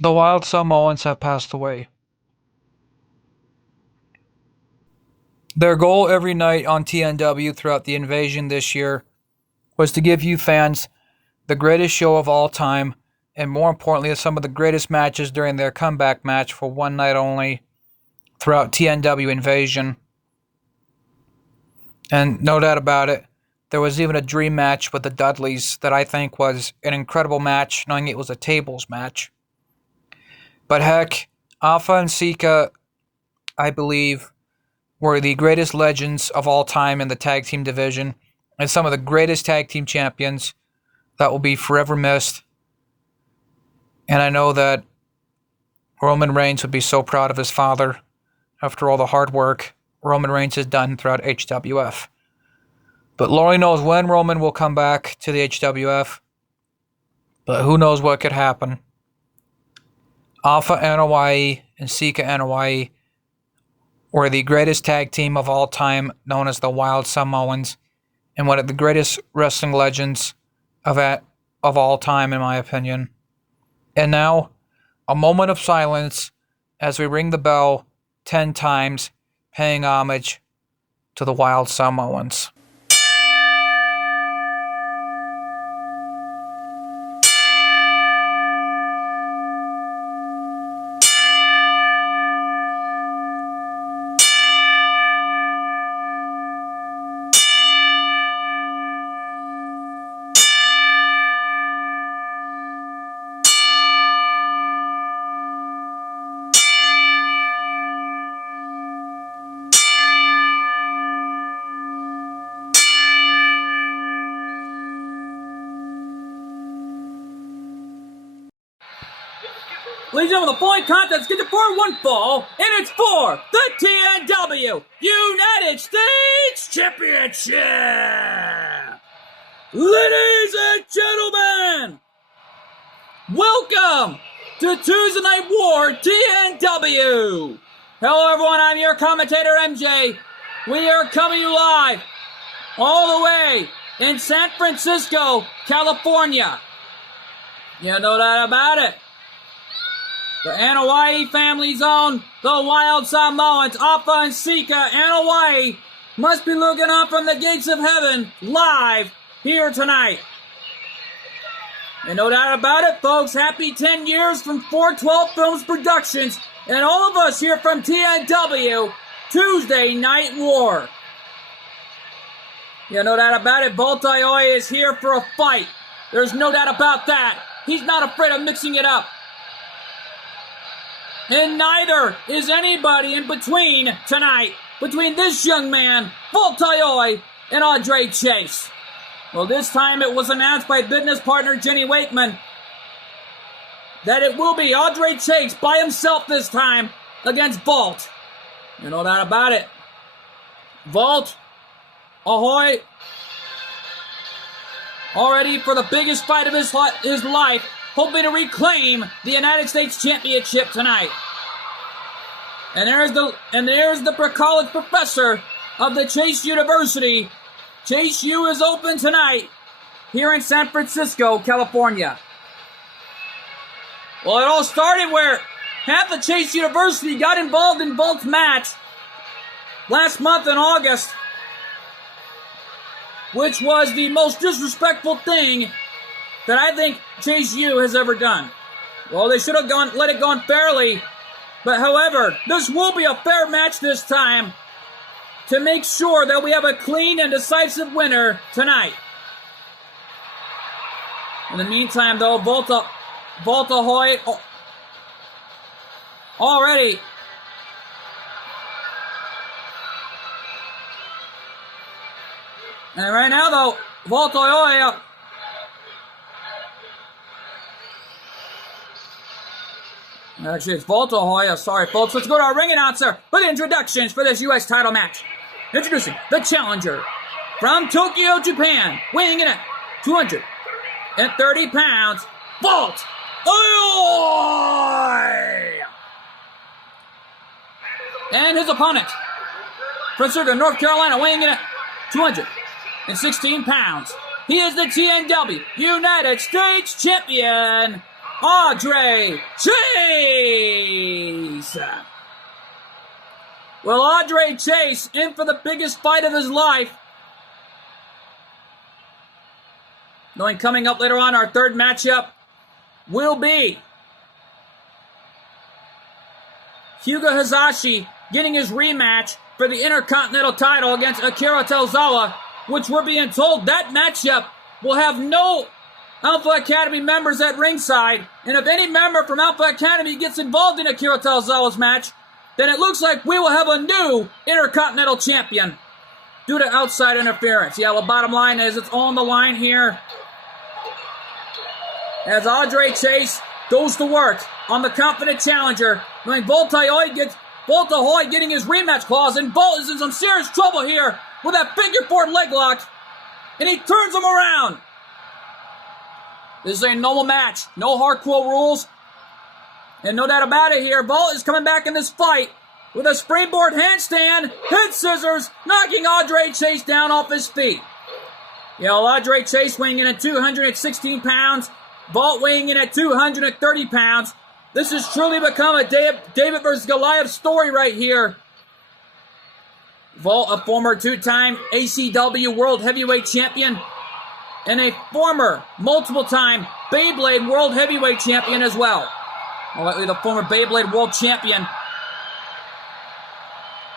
The Wild Samoans have passed away. Their goal every night on TNW throughout the invasion this year was to give you fans the greatest show of all time, and more importantly, some of the greatest matches during their comeback match for one night only throughout TNW Invasion. And no doubt about it, there was even a dream match with the Dudleys that I think was an incredible match, knowing it was a tables match. But heck, Alpha and Sika, I believe, were the greatest legends of all time in the tag team division, and some of the greatest tag team champions that will be forever missed. And I know that Roman Reigns would be so proud of his father after all the hard work Roman Reigns has done throughout HWF. But Lord knows when Roman will come back to the HWF, but who knows what could happen. Alpha Anoa'i and Sika Anoa'i were the greatest tag team of all time, known as the Wild Samoans, and one of the greatest wrestling legends of all time, in my opinion. And now, a moment of silence as we ring the bell 10 times, paying homage to the Wild Samoans. Ladies and gentlemen, the following contest is scheduled for one fall, and it's for the TNW United States Championship! Ladies and gentlemen, welcome to Tuesday Night War TNW! Hello everyone, I'm your commentator MJ. We are coming to you live all the way in San Francisco, California. You know that about it. The Anoa'i family's own, the Wild Samoans, Alpha and Sika, Anoa'i, must be looking on from the gates of heaven, live, here tonight. And no doubt about it, folks, happy 10 years from 412 Films Productions, and all of us here from TNW, Tuesday Night War. You no doubt about it, Volta Oi is here for a fight. There's no doubt about that. He's not afraid of mixing it up. And neither is anybody in between tonight, between this young man, Voltaioy, and Andre Chase. Well, this time it was announced by business partner Jenny Wakeman that it will be Andre Chase by himself this time against Vault. You know that about it. Vault, ahoy, all ready for the biggest fight of his life, hoping to reclaim the United States Championship tonight. And there's the college professor of the Chase University. Chase U is open tonight here in San Francisco, California. Well, it all started where half the Chase University got involved in Volt's match last month in August, which was the most disrespectful thing that I think Chase U has ever done. Well, they should have let it go fairly, but however, this will be a fair match this time to make sure that we have a clean and decisive winner tonight. In the meantime, though, Volta Hoy already and right now, though, Volta Hoy actually, it's Volta Hoya. Sorry, folks. Let's go to our ring announcer with introductions for this U.S. title match. Introducing the challenger from Tokyo, Japan, weighing in at 230 pounds, Vault Hoy! And his opponent from Circa, North Carolina, weighing in at 216 pounds. He is the TNW United States Champion, Andre Chase. Well, Andre Chase in for the biggest fight of his life. Knowing coming up later on, our third matchup will be Hyuga Hayashi getting his rematch for the Intercontinental title against Akira Tozawa, which we're being told that matchup will have no Alpha Academy members at ringside, and if any member from Alpha Academy gets involved in Akira Tozawa's match, then it looks like we will have a new Intercontinental Champion due to outside interference. Yeah, well, bottom line is it's all on the line here as Andre Chase goes to work on the confident challenger. When Volta Hoy getting his rematch clause, and Volt is in some serious trouble here with that figure four leg lock, and he turns him around. This is a normal match, no hardcore rules, and no doubt about it here, Volt is coming back in this fight with a springboard handstand, head scissors, knocking Andre Chase down off his feet. Andre Chase weighing in at 216 pounds, Volt weighing in at 230 pounds. This has truly become a David versus Goliath story right here. Volt, a former two-time ACW World Heavyweight Champion, and a former, multiple-time Beyblade World Heavyweight Champion as well. Likely the former Beyblade World Champion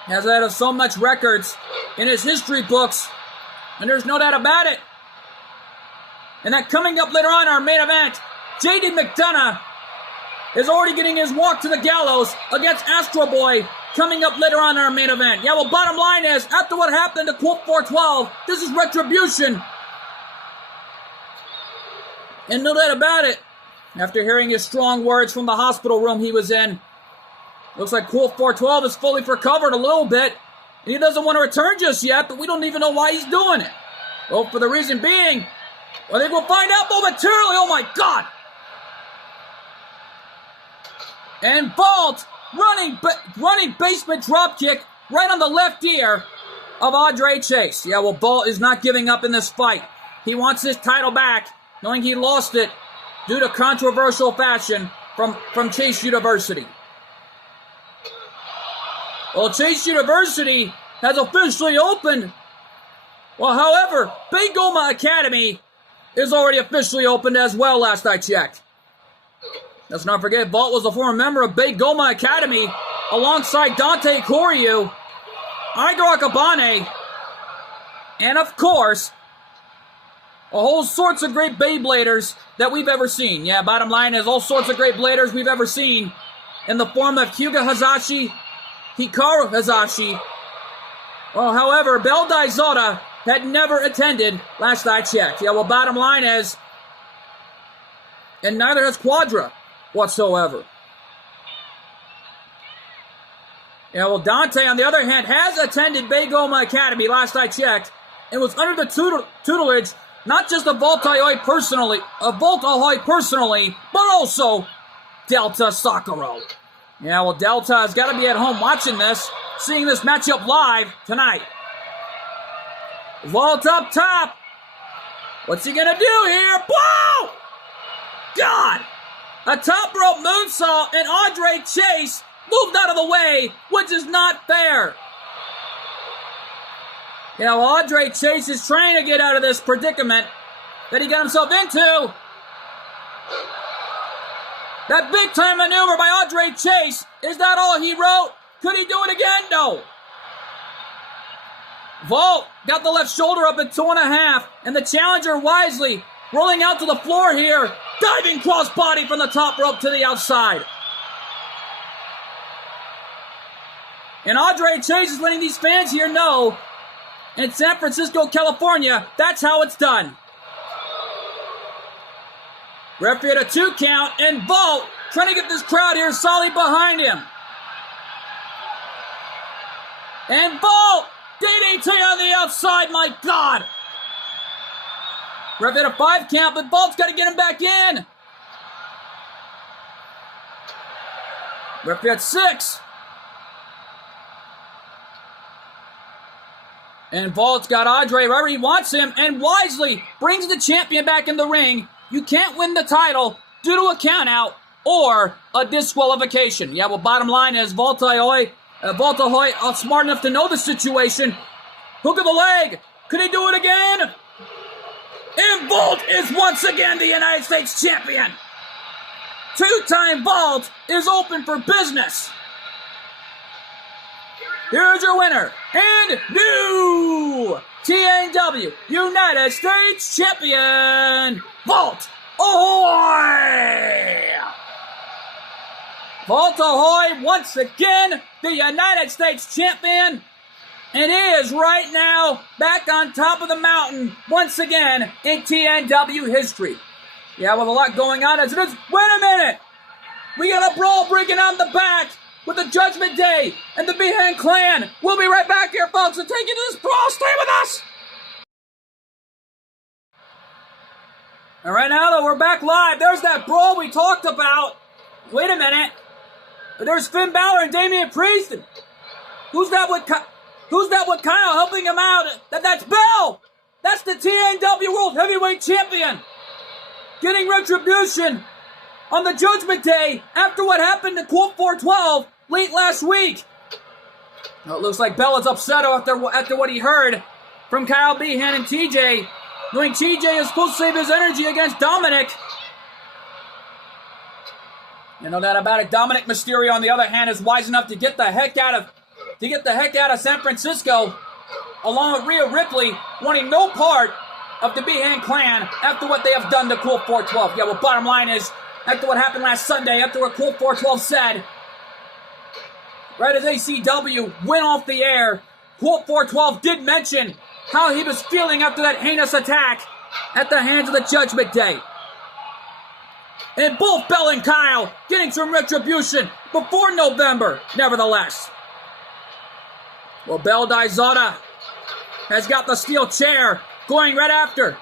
has had so much records in his history books, and there's no doubt about it. And that coming up later on our main event, JD McDonough is already getting his walk to the gallows against Astro Boy coming up later on in our main event. Yeah, well, bottom line is, after what happened to Colt 412, this is retribution. And no doubt about it, after hearing his strong words from the hospital room he was in, looks like Colt 412 is fully recovered a little bit. And he doesn't want to return just yet, but we don't even know why he's doing it. Well, for the reason being, I think we'll find out momentarily. Oh my God! And Volt running basement dropkick right on the left ear of Andre Chase. Yeah, well, Volt is not giving up in this fight. He wants his title back, knowing he lost it due to controversial fashion from Chase University. Well, Chase University has officially opened. Well, however, Bay Goma Academy is already officially opened as well, last I checked. Let's not forget, Volt was a former member of Bay Goma Academy alongside Dante Koryu, Igor Akabane, and of course, a whole sorts of great Beybladers that we've ever seen. Yeah, bottom line is all sorts of great bladers we've ever seen in the form of Hyuga Hayashi, Hikaru Hayashi. Well, however, Bell Daizoda had never attended last I checked. Yeah, well, bottom line is, and neither has Quadra whatsoever. Yeah, well, Dante, on the other hand, has attended Bay Goma Academy last I checked, and was under the tutelage not just of Volta Hoy personally, but also Delta Sakura. Yeah, well, Delta has got to be at home watching this, seeing this matchup live tonight. Volt up top. What's he gonna do here? Whoa! God! A top rope moonsault, and Andre Chase moved out of the way, which is not fair. You know, Andre Chase is trying to get out of this predicament that he got himself into. That big-time maneuver by Andre Chase, is that all he wrote? Could he do it again? No. Volt got the left shoulder up at 2.5, and the challenger wisely rolling out to the floor here, diving crossbody from the top rope to the outside. And Andre Chase is letting these fans here know, in San Francisco, California, that's how it's done. Referee at a 2 count, and Volt trying to get this crowd here solid behind him. And Volt, DDT on the outside, my God. Referee at a 5 count, but Volt's got to get him back in. Referee at 6. And Volt's got Andre wherever he wants him, and wisely brings the champion back in the ring. You can't win the title due to a countout or a disqualification. Yeah, well, bottom line is Volta Hoy smart enough to know the situation. Hook of the leg. Could he do it again? And Volt is once again the United States champion. Two-time Volt is open for business. Here's your winner and new TNW United States champion, Volt Ahoy! Volt Ahoy, once again, the United States champion, and is right now back on top of the mountain once again in TNW history. Yeah, with a lot going on as it is. Wait a minute! We got a brawl breaking out in the back with the Judgment Day and the Behan Clan. We'll be right back here, folks, and take you to this brawl. Stay with us! And right now, though, we're back live. There's that brawl we talked about. Wait a minute. There's Finn Balor and Damian Priest. And who's that with Kyle helping him out? That's Bell. That's the TNW World Heavyweight Champion. Getting retribution on the Judgment Day after what happened to Colt 412 late last week. Well, it looks like Bell is upset after what he heard from Kyle Behan and TJ. Knowing TJ is supposed to save his energy against Dominic. You know that about it. Dominic Mysterio, on the other hand, is wise enough to get the heck out of San Francisco, along with Rhea Ripley, wanting no part of the Behan Clan after what they have done to Colt 412. Yeah, well, bottom line is, after what happened last Sunday, after what Colt 412 said, right as ACW went off the air, Colt 412 did mention how he was feeling after that heinous attack at the hands of the Judgment Day. And both Bell and Kyle getting some retribution before November, nevertheless. Well, Bell Daizoda has got the steel chair going right after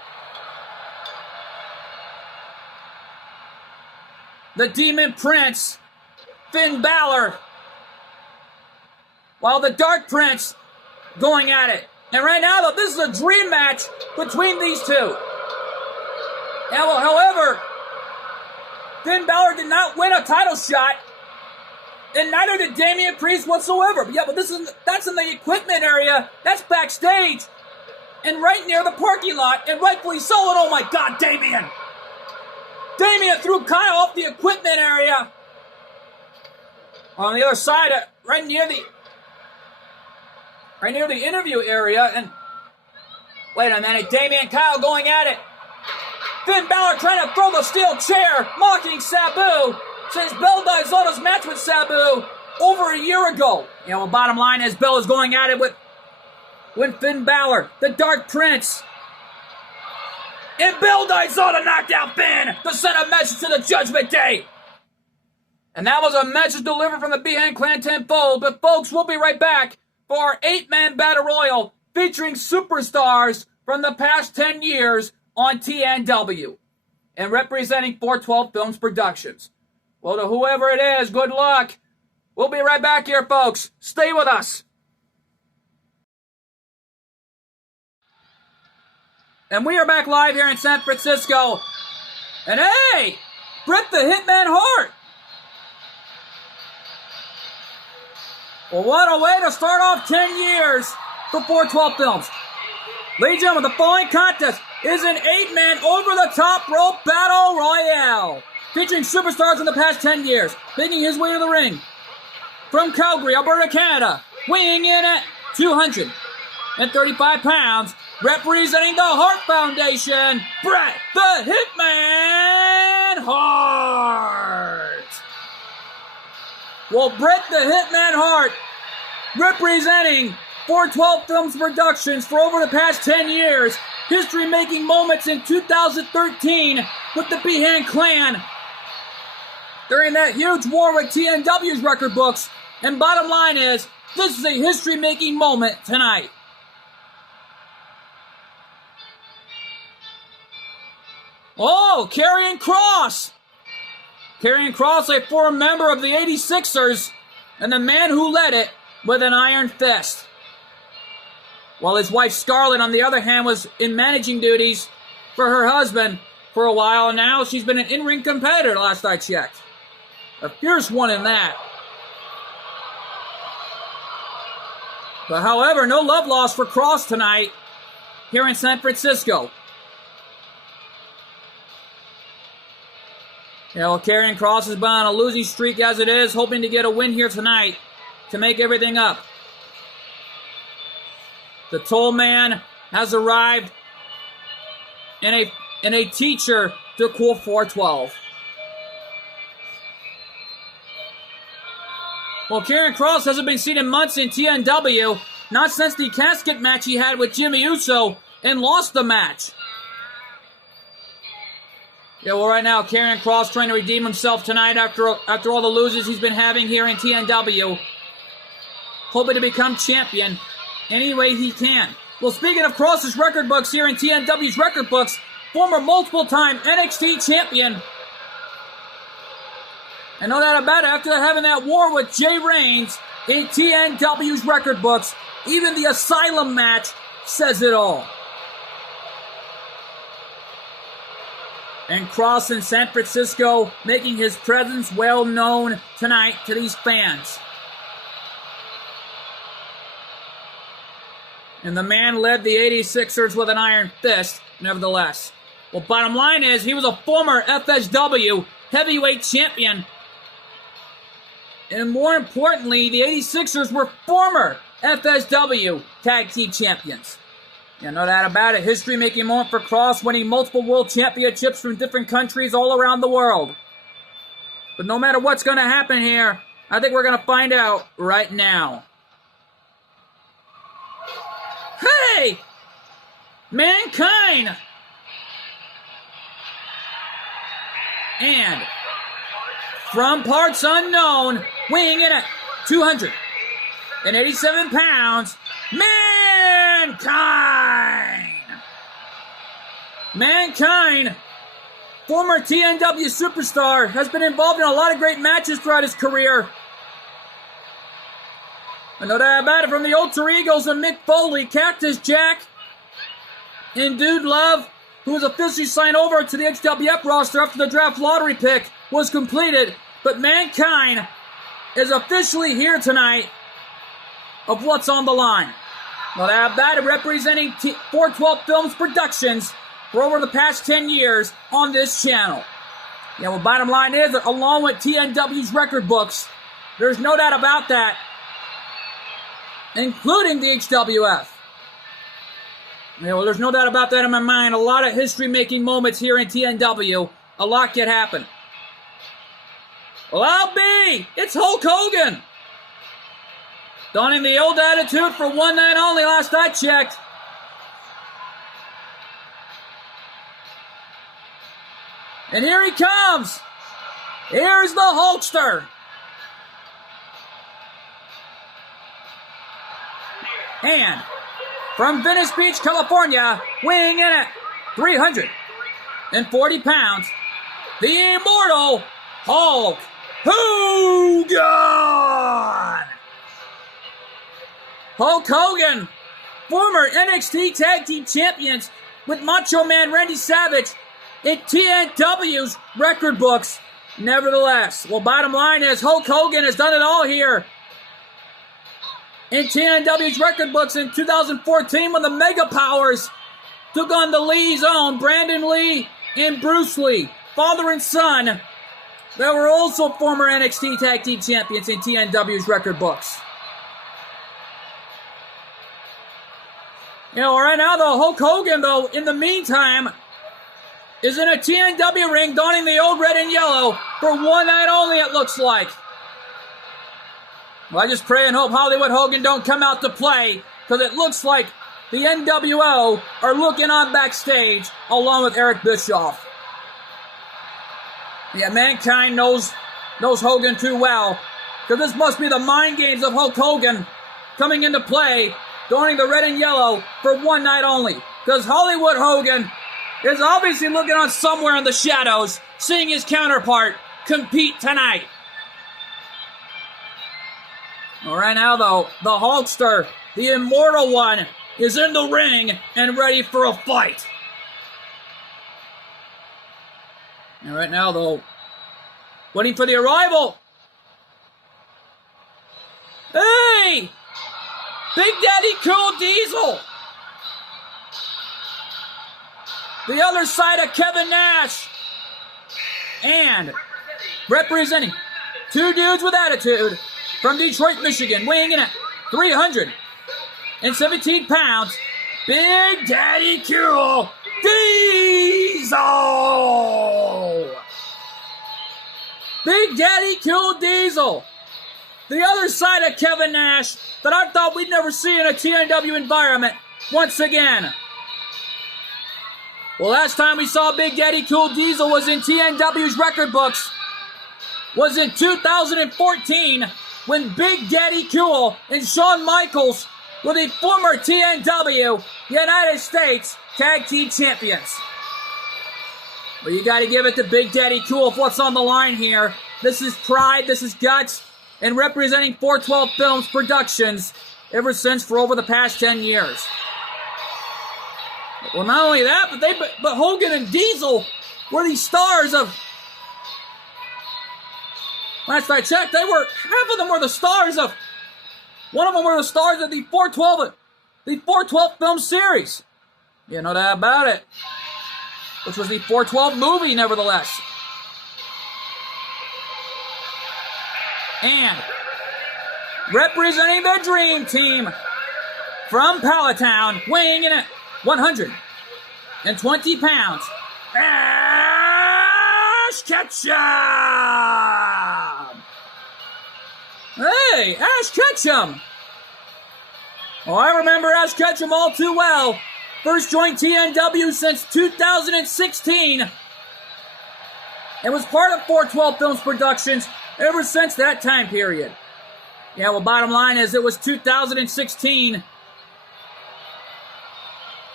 the Demon Prince, Finn Balor, while the Dark Prince going at it. And right now, though, this is a dream match between these two. And well, however, Finn Balor did not win a title shot, and neither did Damian Priest whatsoever. But yeah, but that's in the equipment area. That's backstage, and right near the parking lot, and rightfully so. And oh my God, Damian threw Kyle off the equipment area. On the other side, right near the interview area, and wait a minute, Damian and Kyle going at it. Finn Balor trying to throw the steel chair, mocking Sabu since Bell Daizoda's match with Sabu over a year ago. You know, well, bottom line is Bell is going at it with Finn Balor, the Dark Prince. And Bell Daizoda knocked out Finn to send a message to the Judgment Day. And that was a message delivered from the Behan Clan tenfold. But folks, we'll be right back for our 8-man Battle Royal featuring superstars from the past 10 years on TNW and representing 412 Films Productions. Well, to whoever it is, good luck. We'll be right back here, folks. Stay with us. And we are back live here in San Francisco. And hey, Bret the Hitman Hart. Well, what a way to start off 10 years for 412 Films. Ladies and gentlemen, the following contest is an 8-man over-the-top rope battle royale featuring superstars in the past 10 years, making his way to the ring. From Calgary, Alberta, Canada, weighing in at 235 pounds, representing the Hart Foundation, Bret the Hitman Hart. Well, Bret the Hitman Hart, representing 412 Films Productions for over the past 10 years, history-making moments in 2013 with the Behan Clan during that huge war with TNW's record books. And bottom line is, this is a history-making moment tonight. Oh, Karrion Kross. Karrion Kross, a former member of the 86ers, and the man who led it with an iron fist. While his wife Scarlett, on the other hand, was in managing duties for her husband, for a while now. She's been an in-ring competitor last I checked. A fierce one in that. But however, no love lost for Cross tonight here in San Francisco. You know, Karrion Kross has been on a losing streak as it is, hoping to get a win here tonight to make everything up. The Toll Man has arrived in a teacher to Cool 412. Well, Karrion Kross hasn't been seen in months in TNW, not since the casket match he had with Jimmy Uso and lost the match. Yeah, well, right now, Karrion Kross trying to redeem himself tonight after all the losers he's been having here in TNW. Hoping to become champion any way he can. Well, speaking of Kross's record books here in TNW's record books, former multiple-time NXT champion. And no doubt about it, after having that war with Jay Reigns in TNW's record books, even the Asylum match says it all. And Kross in San Francisco making his presence well known tonight to these fans. And the man led the 86ers with an iron fist, nevertheless. Well, bottom line is, he was a former FSW heavyweight champion. And more importantly, the 86ers were former FSW tag team champions. Yeah, no doubt about it. History-making moment for Kross, winning multiple world championships from different countries all around the world. But no matter what's going to happen here, I think we're going to find out right now. Hey! Mankind! And from parts unknown, weighing in at 287 pounds, Mankind! Mankind, former TNW superstar, has been involved in a lot of great matches throughout his career. I know that about it, from the alter egos of Mick Foley, Cactus Jack, and Dude Love, who was officially signed over to the HWF roster after the draft lottery pick was completed. But Mankind is officially here tonight of what's on the line. Well, that about it, representing 412 Films Productions for over the past 10 years on this channel. Yeah, well, bottom line is, along with TNW's record books, there's no doubt about that, including the HWF. Yeah, well, there's no doubt about that in my mind. A lot of history-making moments here in TNW. A lot could happen. Well, I'll be! It's Hulk Hogan! Donning the old attitude for one night only last I checked. And here he comes! Here's the Hulkster! And from Venice Beach, California, weighing in at 340 pounds, the immortal Hulk Hogan! Hulk Hogan, former NXT Tag Team Champions with Macho Man Randy Savage in TNW's record books. Nevertheless, well, bottom line is, Hulk Hogan has done it all here in TNW's record books in 2014 when the Mega Powers took on the Lee's own Brandon Lee and Bruce Lee, father and son, that were also former NXT Tag Team Champions in TNW's record books. You know, right now, though, Hulk Hogan, though, in the meantime, is in a TNW ring donning the old red and yellow for one night only, it looks like. Well, I just pray and hope Hollywood Hogan don't come out to play, because it looks like the NWO are looking on backstage along with Eric Bischoff. Yeah, Mankind knows Hogan too well, because this must be the mind games of Hulk Hogan coming into play, donning the red and yellow for one night only. Because Hollywood Hogan is obviously looking on somewhere in the shadows, seeing his counterpart compete tonight. All right, now, though, the Hulkster, the immortal one, is in the ring and ready for a fight. And right now, though, waiting for the arrival. Hey! Big Daddy Cool Diesel! The other side of Kevin Nash. And representing two dudes with attitude from Detroit, Michigan, weighing in at 317 pounds, Big Daddy Cool Diesel! Big Daddy Cool Diesel! The other side of Kevin Nash that I thought we'd never see in a TNW environment once again. Well, last time we saw Big Daddy Cool Diesel was in TNW's record books. Was in 2014 when Big Daddy Cool and Shawn Michaels were the former TNW United States Tag Team Champions. Well, you gotta give it to Big Daddy Cool for what's on the line here. This is pride, this is guts, and representing 412 Films Productions ever since for over the past 10 years. Well, not only that, but Hogan and Diesel were the stars of... Last I checked, half of them were the stars of... One of them were the stars of the 412 film series. You know that about it. Which was the 412 movie, nevertheless. And representing the Dream Team from Palatown, weighing in at 120 pounds, Ash Ketchum! Hey, Ash Ketchum! Oh, I remember Ash Ketchum all too well. First joined TNW since 2016. And was part of 412 Films Productions ever since that time period. Yeah, well, bottom line is it was 2016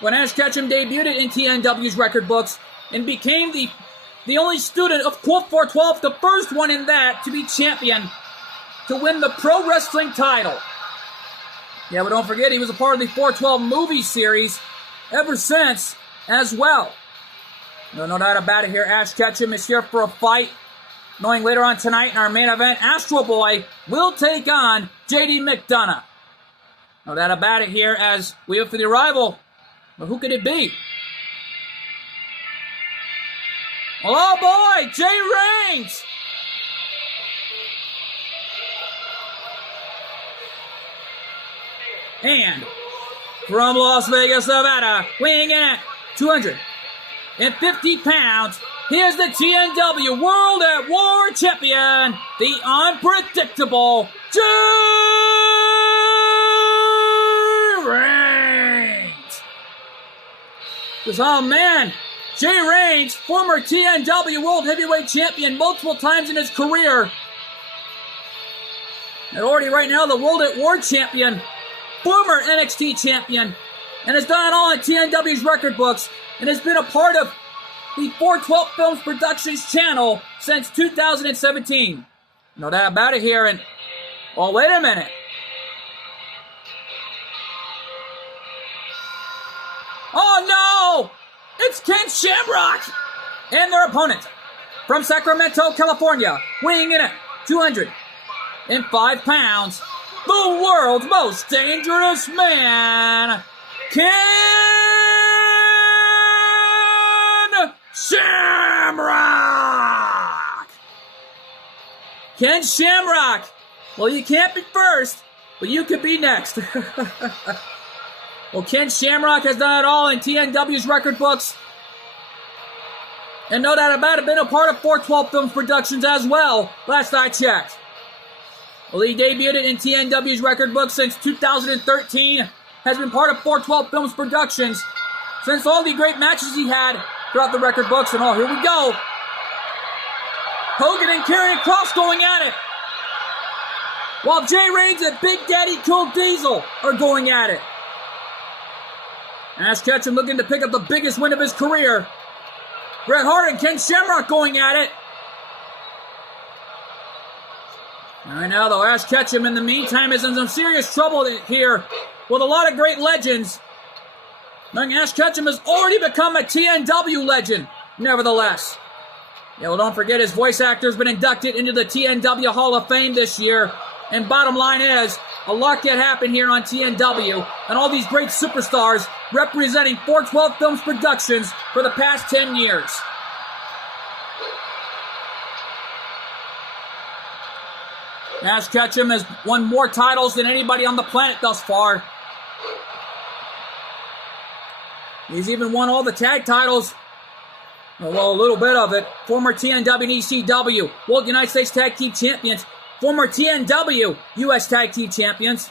when Ash Ketchum debuted in TNW's record books and became the only student of Quote 412, the first one in that to be champion to win the pro wrestling title. Yeah, but don't forget, he was a part of the 412 movie series ever since as well. No doubt about it here, Ash Ketchum is here for a fight, knowing later on tonight in our main event, Astro Boy will take on JD McDonough. No doubt about it here as we wait for the arrival. But who could it be? Oh boy, Jay Reigns! And from Las Vegas, Nevada, weighing in at 250 pounds, he is the TNW World at War Champion, the unpredictable Jay Reigns. Because, oh man, Jay Reigns, former TNW World Heavyweight Champion multiple times in his career, and already right now the World at War Champion, former NXT Champion, and has done it all in TNW's record books, and has been a part of the 412 Films Productions channel since 2017. No doubt about it here, and... oh, wait a minute. Oh, no! It's Ken Shamrock! And their opponent, from Sacramento, California, weighing in at 205 pounds, the world's most dangerous man, Ken Shamrock! Ken Shamrock! Well, you can't be first, but you could be next. Well, Ken Shamrock has done it all in TNW's record books. And no doubt about it, been a part of 412 Films Productions as well, last I checked. Well, he debuted in TNW's record books since 2013, has been part of 412 Films Productions since all the great matches he had throughout the record books and all. Here we go. Hogan and Karrion Kross going at it, while Jay Reigns and Big Daddy Cool Diesel are going at it. Ash Ketchum looking to pick up the biggest win of his career. Bret Hart and Ken Shamrock going at it. Right now, though, Ash Ketchum, in the meantime, is in some serious trouble here with a lot of great legends. Ash Ketchum has already become a TNW legend, nevertheless. Yeah, well, don't forget his voice actor has been inducted into the TNW Hall of Fame this year. And bottom line is, a lot can happen here on TNW, and all these great superstars representing 412 Films Productions for the past 10 years. Ash Ketchum has won more titles than anybody on the planet thus far. He's even won all the tag titles. Well, a little bit of it. Former TNW and ECW World United States Tag Team Champions. Former TNW US Tag Team Champions.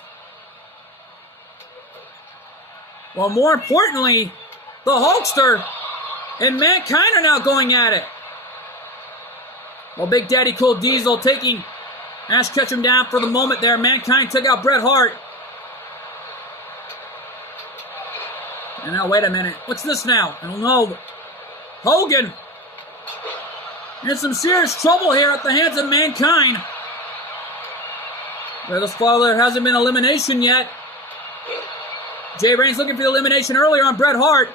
Well, more importantly, the Hulkster and Mankind are now going at it. Well, Big Daddy Cool Diesel taking Ash Ketchum down for the moment there. Mankind took out Bret Hart. And now, wait a minute. What's this now? I don't know. Hogan in some serious trouble here at the hands of Mankind. Thus far, there hasn't been elimination yet. Jay Reigns looking for the elimination earlier on Bret Hart.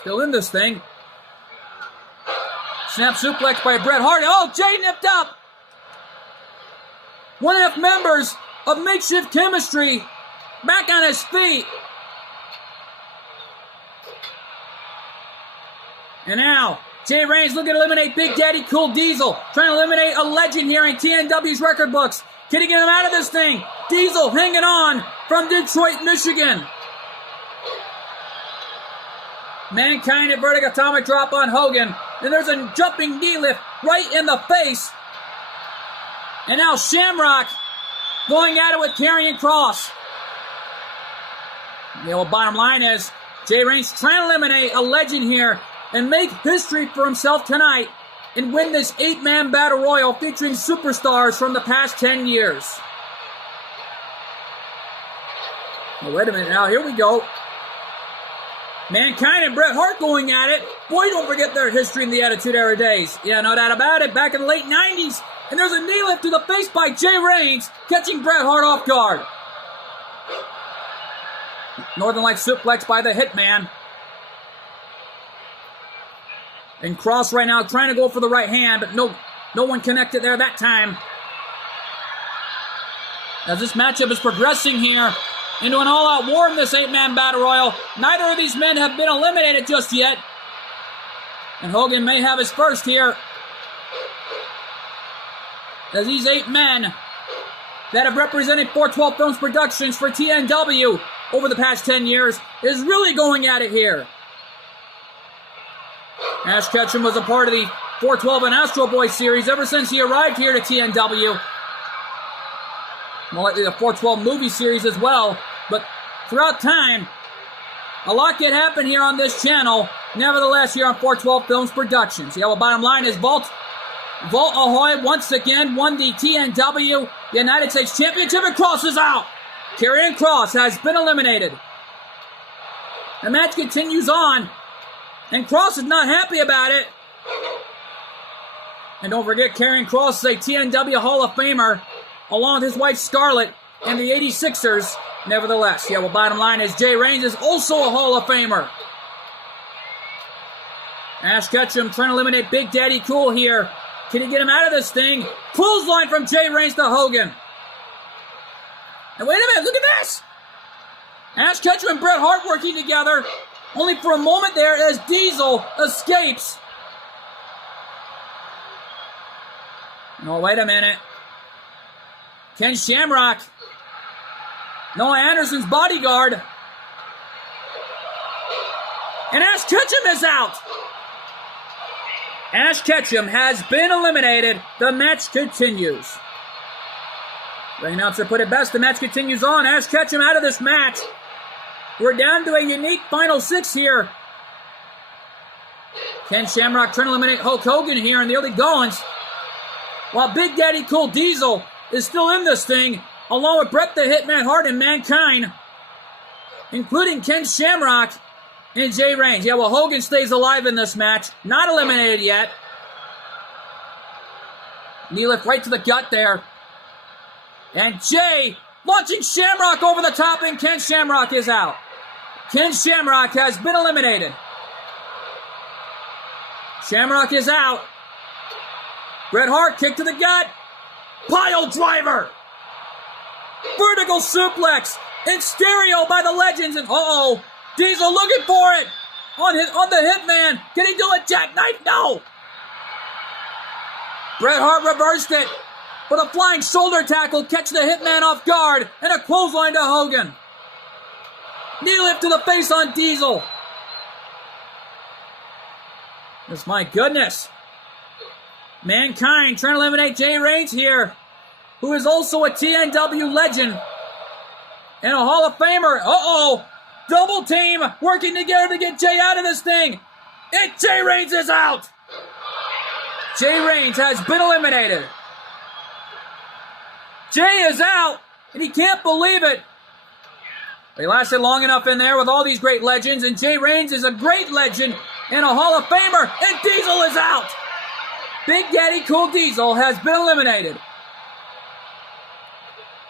Still in this thing. Snap suplex by Bret Hart. Oh, Jay nipped up. 1.5 members of Makeshift Chemistry back on his feet. And now, Jay Reigns looking to eliminate Big Daddy Cool Diesel. Trying to eliminate a legend here in TNW's record books. Can he get him out of this thing? Diesel hanging on from Detroit, Michigan. Mankind inverting atomic drop on Hogan. And there's a jumping knee lift right in the face. And now Shamrock going at it with Karrion Kross. The old bottom line is Jay Reigns trying to eliminate a legend here and make history for himself tonight and win this 8-man battle royal featuring superstars from the past 10 years. Oh, wait a minute now, here we go. Mankind and Bret Hart going at it. Boy, don't forget their history in the Attitude Era days. Yeah, no doubt about it, back in the late 90s. And there's a knee lift to the face by Jay Reigns, catching Bret Hart off guard. Northern Light suplex by the Hitman. And Kross right now trying to go for the right hand, but no one connected there that time. As this matchup is progressing here into an all-out war in this 8-man battle royal, neither of these men have been eliminated just yet. And Hogan may have his first here, as these 8 men that have represented 412 Films Productions for TNW over the past 10 years is really going at it here. Ash Ketchum was a part of the 412 and Astro Boy series ever since he arrived here to TNW. More likely the 412 movie series as well. But throughout time, a lot can happen here on this channel. Nevertheless, here on 412 Films Productions. Yeah, well, bottom line is Volt Ahoy once again won the TNW United States Championship, and Kross is out. Karrion Kross has been eliminated. The match continues on, and Kross is not happy about it. And don't forget, Karrion Kross is a TNW Hall of Famer, along with his wife Scarlett and the 86ers. Nevertheless, yeah, well, bottom line is Jay Reigns is also a Hall of Famer. Ash Ketchum trying to eliminate Big Daddy Cool here. Can he get him out of this thing? Clothesline from Jay Reigns to Hogan. And wait a minute, look at this! Ash Ketchum and Bret Hart working together, only for a moment there as Diesel escapes. No, wait a minute. Ken Shamrock, Noah Anderson's bodyguard. And Ash Ketchum is out. Ash Ketchum has been eliminated. The match continues. The announcer put it best. The match continues on. Ash Ketchum out of this match. We're down to a unique final 6 here. Ken Shamrock trying to eliminate Hulk Hogan here in the early goings, while Big Daddy Cool Diesel is still in this thing, along with Bret the Hitman Hart and Mankind, including Ken Shamrock and Jay Reigns. Yeah, well, Hogan stays alive in this match. Not eliminated yet. Knee lift right to the gut there. And Jay launching Shamrock over the top, and Ken Shamrock is out. Ken Shamrock has been eliminated. Shamrock is out. Bret Hart, kick to the gut. Pile driver. Vertical suplex in stereo by the Legends. And Diesel looking for it on the Hitman. Can he do a jackknife? No. Bret Hart reversed it, but a flying shoulder tackle catch the Hitman off guard and a clothesline to Hogan. Knee lift to the face on Diesel. Yes, my goodness. Mankind trying to eliminate Jay Reigns here, who is also a TNW legend and a Hall of Famer. Double team working together to get Jay out of this thing. And Jay Reigns is out. Jay Reigns has been eliminated. Jay is out, and he can't believe it. He lasted long enough in there with all these great legends, and Jay Reigns is a great legend and a Hall of Famer, and Diesel is out. Big Daddy Cool Diesel has been eliminated.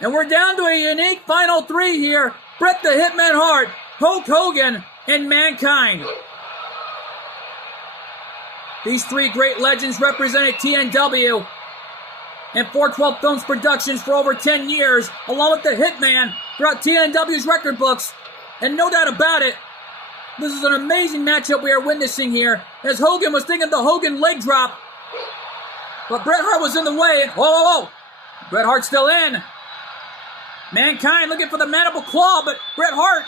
And we're down to a unique final three here. Bret the Hitman Hart, Hulk Hogan, and Mankind. These three great legends represented TNW and 412 Films Productions for over 10 years, along with the Hitman throughout TNW's record books. And no doubt about it, this is an amazing matchup we are witnessing here, as Hogan was thinking the Hogan leg drop, but Bret Hart was in the way. Bret Hart still in. Mankind looking for the mandible claw, but Bret Hart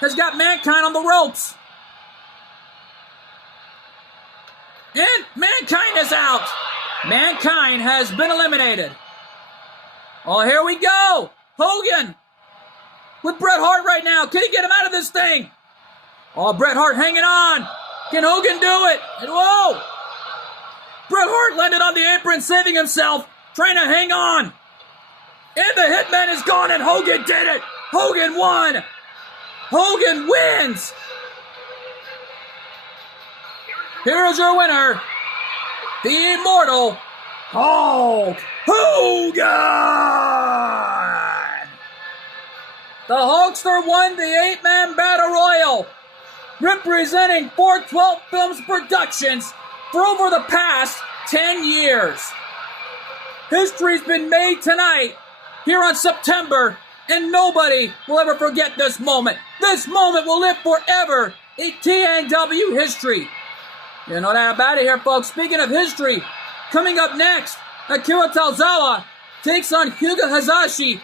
has got Mankind on the ropes. And Mankind is out. Mankind has been eliminated. Here we go. Hogan with Bret Hart right now. Can he get him out of this thing? Bret Hart hanging on. Can Hogan do it? And Bret Hart landed on the apron, saving himself, trying to hang on. And the Hitman is gone, and Hogan did it. Hogan won. Hogan wins. Here's your winner, the immortal Hulk Hogan. The Hulkster won the 8-man Battle Royal, representing 412 Films Productions for over the past 10 years. History's been made tonight, here on September, and nobody will ever forget this moment. This moment will live forever in TNW history. You know that about it here, folks. Speaking of history, coming up next, Akira Tozawa takes on Hyuga Hayashi.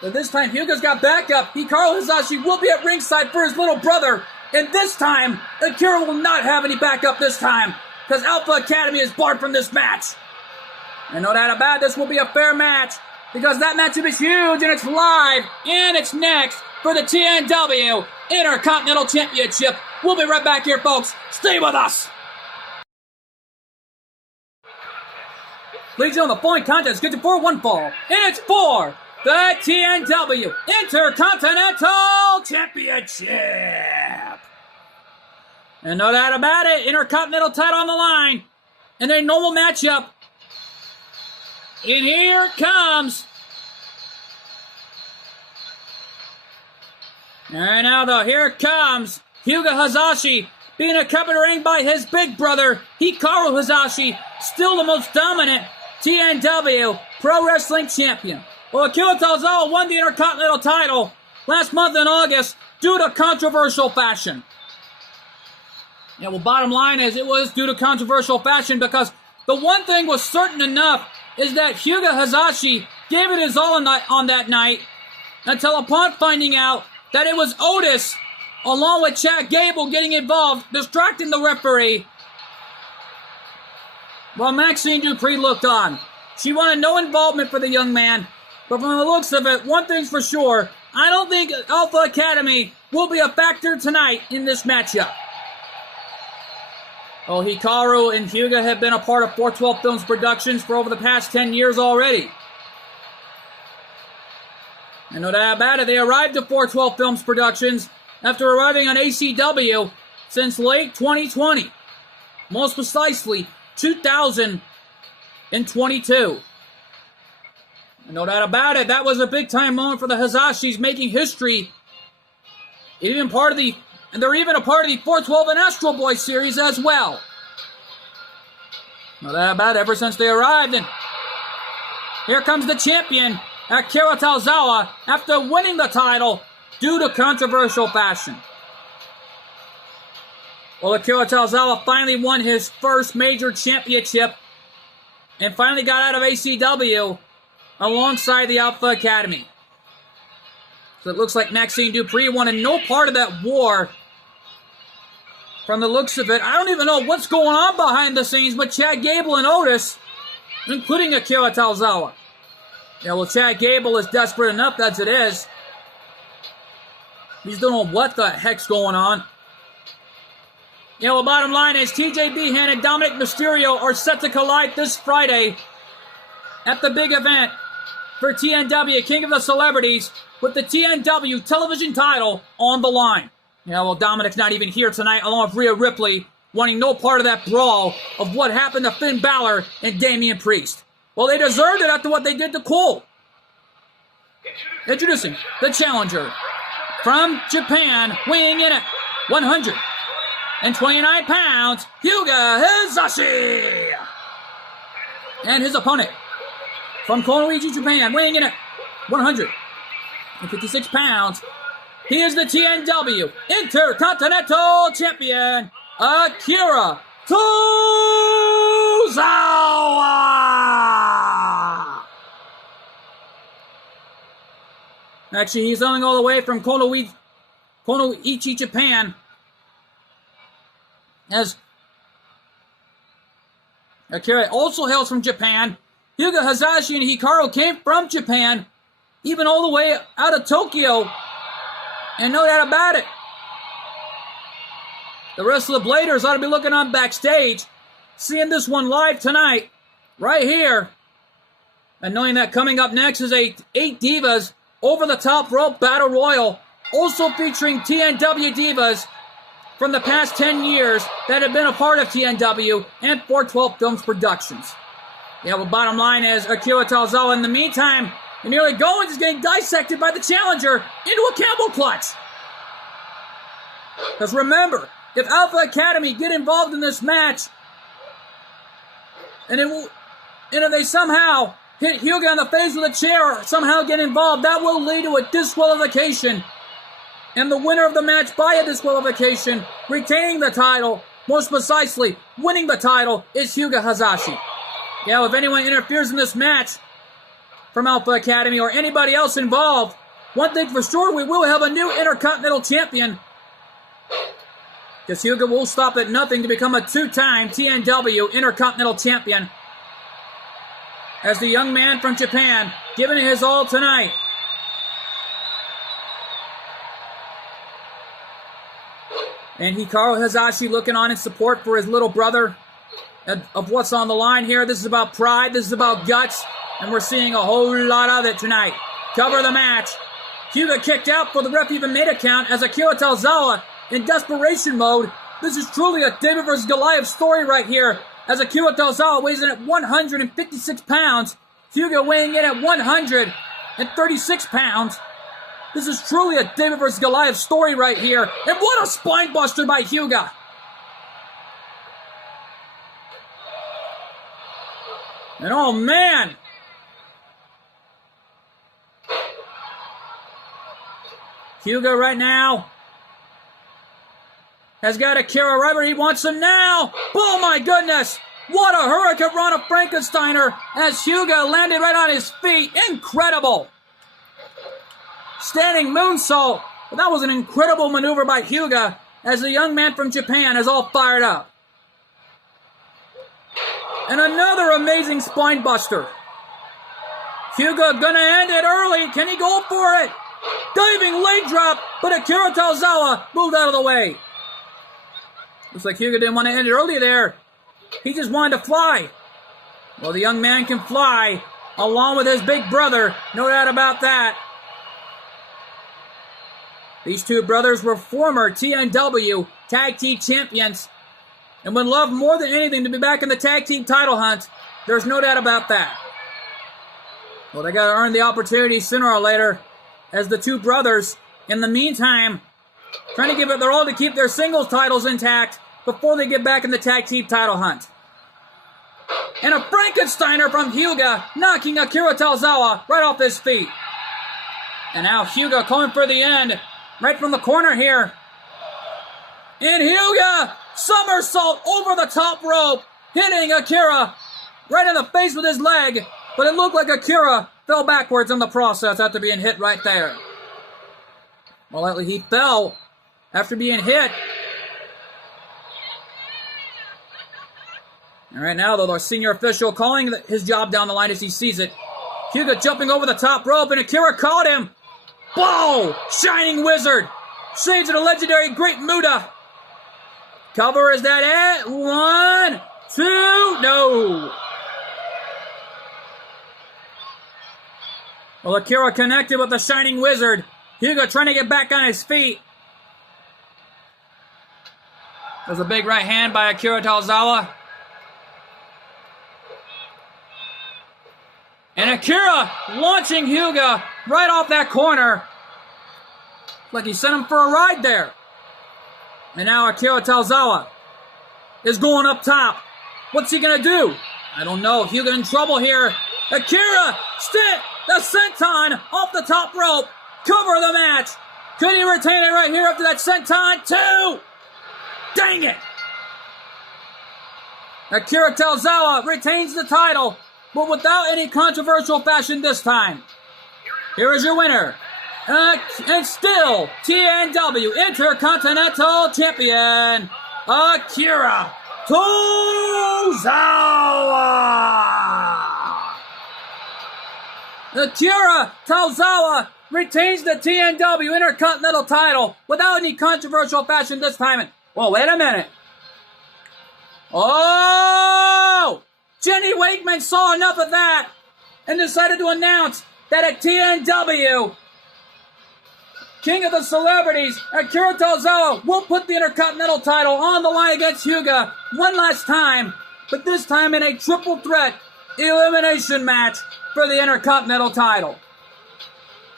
But this time, Hyuga's got backup. Hikaru Hayashi will be at ringside for his little brother. And this time, Akira will not have any backup this time, because Alpha Academy is barred from this match. And no doubt about it, this will be a fair match, because that matchup is huge, and it's live, and it's next for the TNW Intercontinental Championship. We'll be right back here, folks. Stay with us. Ladies and gentlemen, the following contest is scheduled for one fall, and it's for the TNW Intercontinental Championship. And no doubt about it, Intercontinental title on the line, and a normal matchup. And here it comes. And now though, here it comes. Hyuga Hayashi being accompanied to the ring by his big brother, Hikaru Hayashi, still the most dominant TNW Pro Wrestling Champion. Well, Akira Tozawa won the Intercontinental title last month in August due to controversial fashion. Yeah, well, bottom line is it was due to controversial fashion because the one thing was certain enough is that Hyuga Hayashi gave it his all on that night until upon finding out that it was Otis, along with Chad Gable, getting involved, distracting the referee, while Maxine Dupree looked on. She wanted no involvement for the young man, but from the looks of it, one thing's for sure, I don't think Alpha Academy will be a factor tonight in this matchup. Hikaru and Hyuga have been a part of 412 Films Productions for over the past 10 years already. And no doubt about it, they arrived at 412 Films Productions after arriving on ACW since late 2020. Most precisely, 2022. And no doubt about it, that was a big time moment for the Hayashis, making history. And they're even a part of the 412 and Astro Boy series as well. No doubt about it, ever since they arrived. And here comes the champion, Akira Tozawa, after winning the title due to controversial fashion. Well, Akira Tozawa finally won his first major championship and finally got out of ACW alongside the Alpha Academy. So it looks like Maxine Dupree wanted no part of that war. From the looks of it, I don't even know what's going on behind the scenes, but Chad Gable and Otis, including Akira Tozawa. Yeah, well, Chad Gable is desperate enough as it is. He's don't know what the heck's going on. Yeah, well, bottom line is TJ Behan and Dominic Mysterio are set to collide this Friday at the big event for TNW, King of the Celebrities, with the TNW television title on the line. Yeah, well, Dominic's not even here tonight, along with Rhea Ripley, wanting no part of that brawl of what happened to Finn Balor and Damian Priest. Well, they deserved it after what they did to Cole. Introducing the challenger from Japan, weighing in at 129 pounds, Hyuga Hizashi. And his opponent from Konoichi, Japan, weighing in at 156 pounds, he is the TNW Intercontinental Champion, Akira Tozawa. Actually, he's coming all the way from Konoichi, Japan, as Akira also hails from Japan. Hyuga Hizashi and Hikaru came from Japan, even all the way out of Tokyo, and no doubt about it. The rest of the Bladers ought to be looking on backstage, seeing this one live tonight, right here, and knowing that coming up next is a 8 Divas Over the Top Rope Battle Royal, also featuring TNW Divas from the past 10 years that have been a part of TNW and 412 Films Productions. Yeah, well, bottom line is Akira Tozawa, in the meantime, Emilio Goins is getting dissected by the challenger into a camel clutch. Because remember, if Alpha Academy get involved in this match, and if they somehow hit Hyuga in the face with a chair or somehow get involved, that will lead to a disqualification. And the winner of the match by a disqualification, retaining the title, most precisely, winning the title, is Hyuga Hizashi. Yeah, if anyone interferes in this match from Alpha Academy or anybody else involved, one thing for sure, we will have a new Intercontinental Champion. Because Hyuga will stop at nothing to become a 2-time TNW Intercontinental Champion. As the young man from Japan, giving it his all tonight. And Hikaru Hizashi looking on in support for his little brother of what's on the line here. This is about pride. This is about guts. And we're seeing a whole lot of it tonight. Cover the match. Hyuga kicked out for the ref even made a count as Akira Tozawa in desperation mode. This is truly a David vs. Goliath story right here, as Akira Tozawa weighs in at 156 pounds. Hyuga weighing in at 136 pounds. This is truly a David vs. Goliath story right here. And what a spine buster by Hyuga. And oh man. Hyuga right now has got Akira right where he wants him now. Oh my goodness. What a Hurricane Rana Frankensteiner as Hyuga landed right on his feet. Incredible. Standing moonsault. But that was an incredible maneuver by Hyuga as the young man from Japan is all fired up. And another amazing spine buster. Hyuga gonna end it early. Can he go for it? Diving leg drop, but Akira Tozawa moved out of the way. Looks like Hyuga didn't want to end it early there. He just wanted to fly. Well, the young man can fly, along with his big brother. No doubt about that. These two brothers were former TNW Tag Team Champions and would love more than anything to be back in the Tag Team title hunt. There's no doubt about that. Well, they got to earn the opportunity sooner or later, as the two brothers, in the meantime, trying to give it their all to keep their singles titles intact before they get back in the Tag Team title hunt. And a Frankensteiner from Hyuga, knocking Akira Tozawa right off his feet. And now Hyuga coming for the end, right from the corner here. And Hyuga, somersault over the top rope, hitting Akira right in the face with his leg. But it looked like Akira fell backwards in the process after being hit right there. Well, he fell after being hit. And right now, though, the senior official calling his job down the line as he sees it. Hyuga jumping over the top rope, and Akira caught him. Whoa! Shining Wizard! Shades of the legendary Great Muta. Cover, is that it? 1, 2, no! Well, Akira connected with the Shining Wizard. Hyuga trying to get back on his feet. There's a big right hand by Akira Tozawa. And Akira launching Hyuga right off that corner. Like he sent him for a ride there. And now Akira Tozawa is going up top. What's he going to do? I don't know. Hyuga in trouble here. Akira, stick the senton off the top rope. Cover the match. Could he retain it right here after that senton? 2. Dang it. Akira Tozawa retains the title, but without any controversial fashion this time. Here is your winner, and still TNW Intercontinental Champion, Akira Tozawa. Akira Tozawa retains the TNW Intercontinental title without any controversial fashion this time. Well, wait a minute. Oh! Jenny Wakeman saw enough of that and decided to announce that at TNW, King of the Celebrities, Akira Tozawa will put the Intercontinental title on the line against Hyuga one last time, but this time in a triple threat elimination match for the Intercontinental title.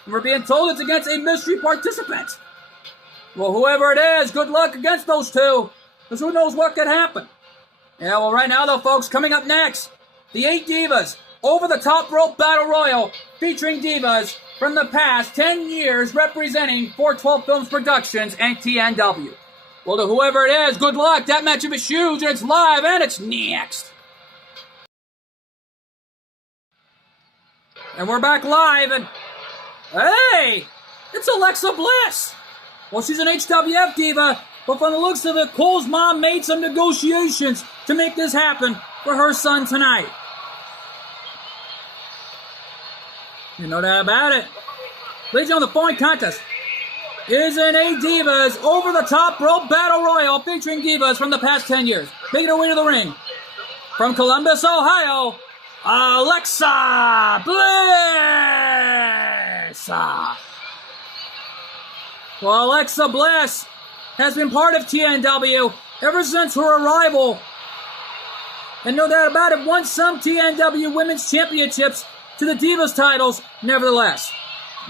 We're being told it's against a mystery participant. Well, whoever it is, good luck against those two, because who knows what could happen. Yeah, well, right now, though, folks, coming up next, the 8 Divas Over the Top Rope Battle Royal, featuring divas from the past 10 years representing 412 Films Productions and TNW. Well, to whoever it is, good luck. That matchup is huge, and it's live, and it's next. And we're back live, and hey, it's Alexa Bliss. Well, she's an HWF diva, but from the looks of it, Cole's mom made some negotiations to make this happen for her son tonight. You know that about it. Ladies and gentlemen, the following contest is an 8 Divas Over the Top Rope Battle Royal featuring divas from the past 10 years. Making her way to the ring, from Columbus, Ohio, Alexa Bliss. Well, Alexa Bliss has been part of TNW ever since her arrival. And no doubt about it, won some TNW Women's Championships to the Divas titles, nevertheless.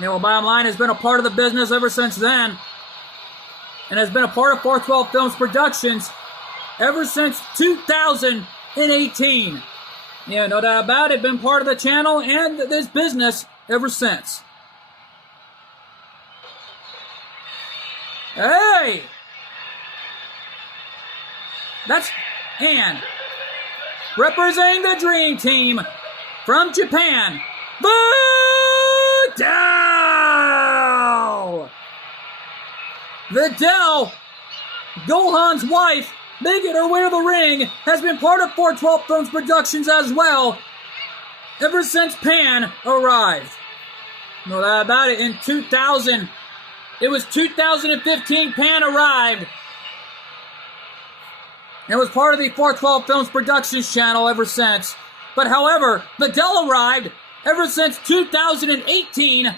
Well, bottom line, has been a part of the business ever since then. And has been a part of 412 Films Productions ever since 2018. Yeah, no doubt about it, been part of the channel and this business ever since. Hey! That's Ann. Representing the Dream Team from Japan, Vidal! Vidal, Gohan's wife, making her way to the ring, has been part of 412 Films Productions as well, ever since Pan arrived. No doubt about it, in 2000, it was 2015 Pan arrived. It was part of the 412 Films Productions channel ever since. But however, Vidal arrived ever since 2018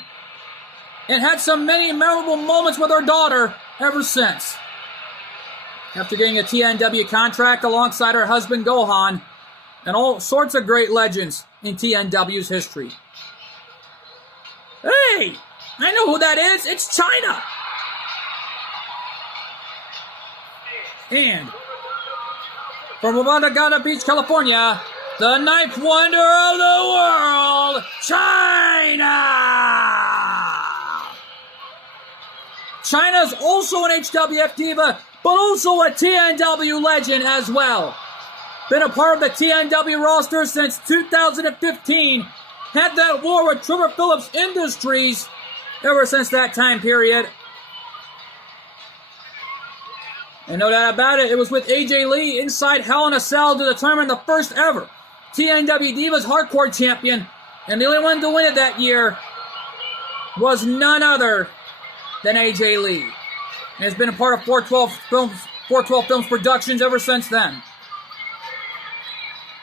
and had some many memorable moments with her daughter ever since. After getting a TNW contract alongside her husband Gohan and all sorts of great legends in TNW's history. Hey! I know who that is! It's China! And from Wabagana Beach, California, the ninth wonder of the world, Chyna! Chyna's also an HWF diva, but also a TNW legend as well. Been a part of the TNW roster since 2015. Had that war with Trevor Phillips Industries ever since that time period. And no doubt about it, it was with AJ Lee inside Hell in a Cell to determine the first ever TNW Divas Hardcore Champion. And the only one to win it that year was none other than AJ Lee. And has been a part of 412 Films Productions ever since then.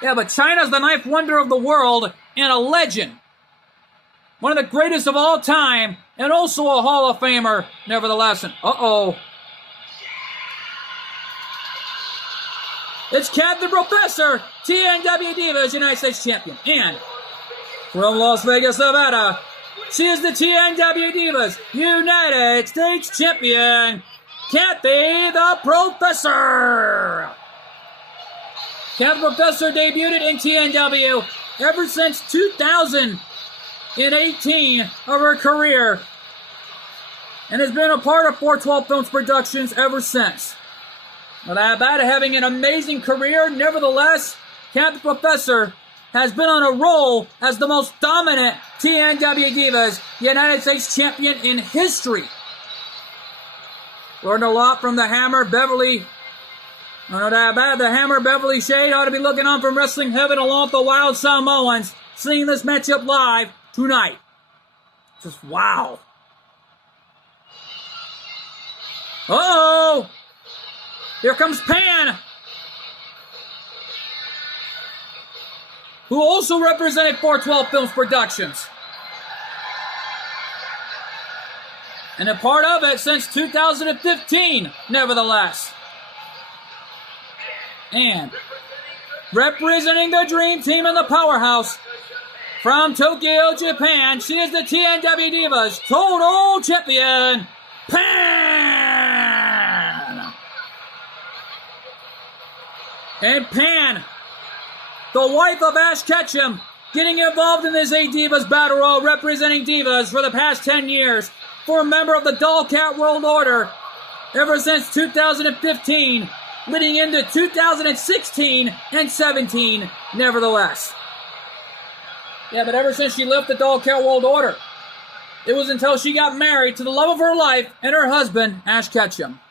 Yeah, but Chyna's the ninth wonder of the world and a legend. One of the greatest of all time, and also a Hall of Famer, nevertheless. Uh-oh. It's Kat the Professor, TNW Divas United States Champion. And from Las Vegas, Nevada, she is the TNW Divas United States Champion, Kathy the Professor. Kat the Professor debuted in TNW ever since 2018 of her career, and has been a part of 412 Films Productions ever since. Without about having an amazing career, nevertheless, Kat the Professor has been on a roll as the most dominant TNW Divas United States Champion in history. Learned a lot from the Hammer Beverly. No doubt about it, the Hammer Beverly Shade ought to be looking on from Wrestling Heaven along with the Wild Samoans, seeing this matchup live tonight. Just wow. Uh-oh! Here comes Pan, who also represented 412 Films Productions. And a part of it since 2015, nevertheless. And representing the Dream Team and the Powerhouse from Tokyo, Japan, she is the TNW Divas Total Champion, Pan! And Pan, the wife of Ash Ketchum, getting involved in this A-Divas Battle Royal, representing Divas for the past 10 years, for a member of the Dollcat World Order, ever since 2015, leading into 2016 and 17, nevertheless. Yeah, but ever since she left the Dollcat World Order, it was until she got married to the love of her life and her husband, Ash Ketchum.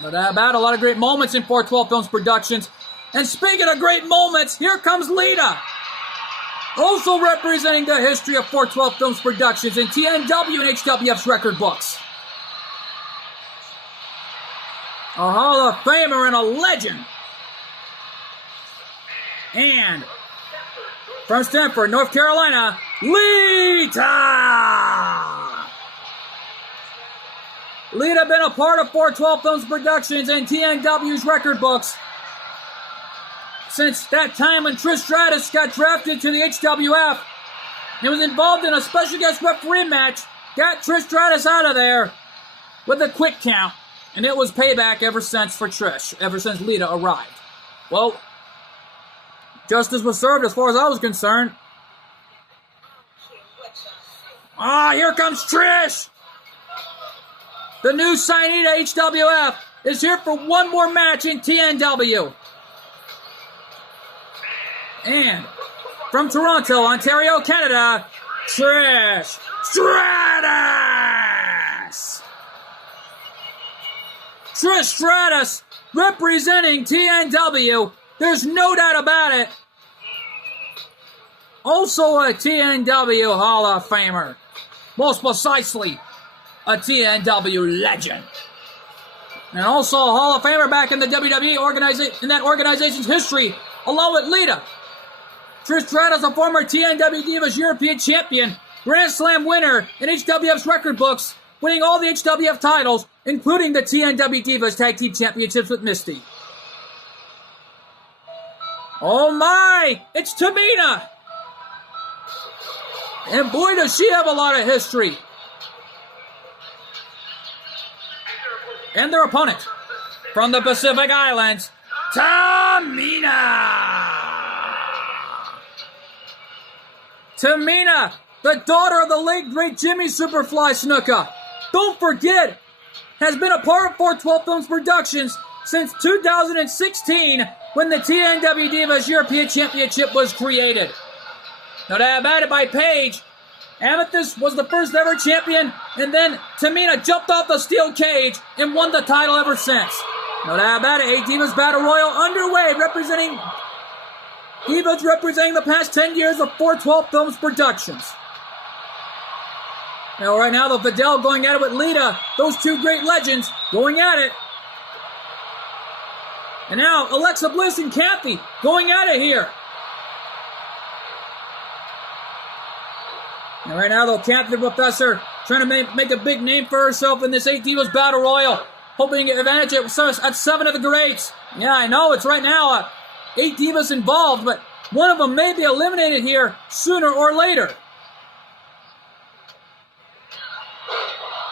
But about a lot of great moments in 412 Films Productions. And speaking of great moments, here comes Lita. Also representing the history of 412 Films Productions in TNW and HWF's record books. A Hall of Famer and a legend. And from Stamford, North Carolina, Lita! Lita been a part of 412 Films Productions and TNW's record books since that time when Trish Stratus got drafted to the HWF and was involved in a special guest referee match, got Trish Stratus out of there with a quick count, and it was payback ever since for Trish, ever since Lita arrived. Well, justice was served as far as I was concerned. Here comes Trish! The new signee to HWF is here for one more match in TNW. And from Toronto, Ontario, Canada, Trish Stratus! Trish Stratus representing TNW. There's no doubt about it. Also a TNW Hall of Famer. Most precisely, a TNW legend. And also a Hall of Famer back in the WWE in that organization's history, along with Lita. Trish Stratus, a former TNW Divas European Champion, Grand Slam winner in HWF's record books, winning all the HWF titles, including the TNW Divas Tag Team Championships with Misty. Oh my! It's Tamina! And boy, does she have a lot of history. And their opponent from the Pacific Islands, Tamina! Tamina, the daughter of the late great Jimmy Superfly Snuka. Don't forget, has been a part of 412 Films Productions since 2016 when the TNW Divas European Championship was created. No doubt about it, by Paige, Amethyst was the first ever champion, and then Tamina jumped off the steel cage and won the title ever since. No doubt about it, 8 Divas Battle Royal underway, representing the past 10 years of 412 Films Productions. Now, right now, the Vidal going at it with Lita. Those two great legends going at it. And now, Alexa Bliss and Kathy going at it here. And right now, though, Kathy the Professor trying to make a big name for herself in this 8 Divas Battle Royal. Hoping to get advantage at 7 of the Greats. Yeah, I know, it's right now 8 Divas involved, but one of them may be eliminated here sooner or later.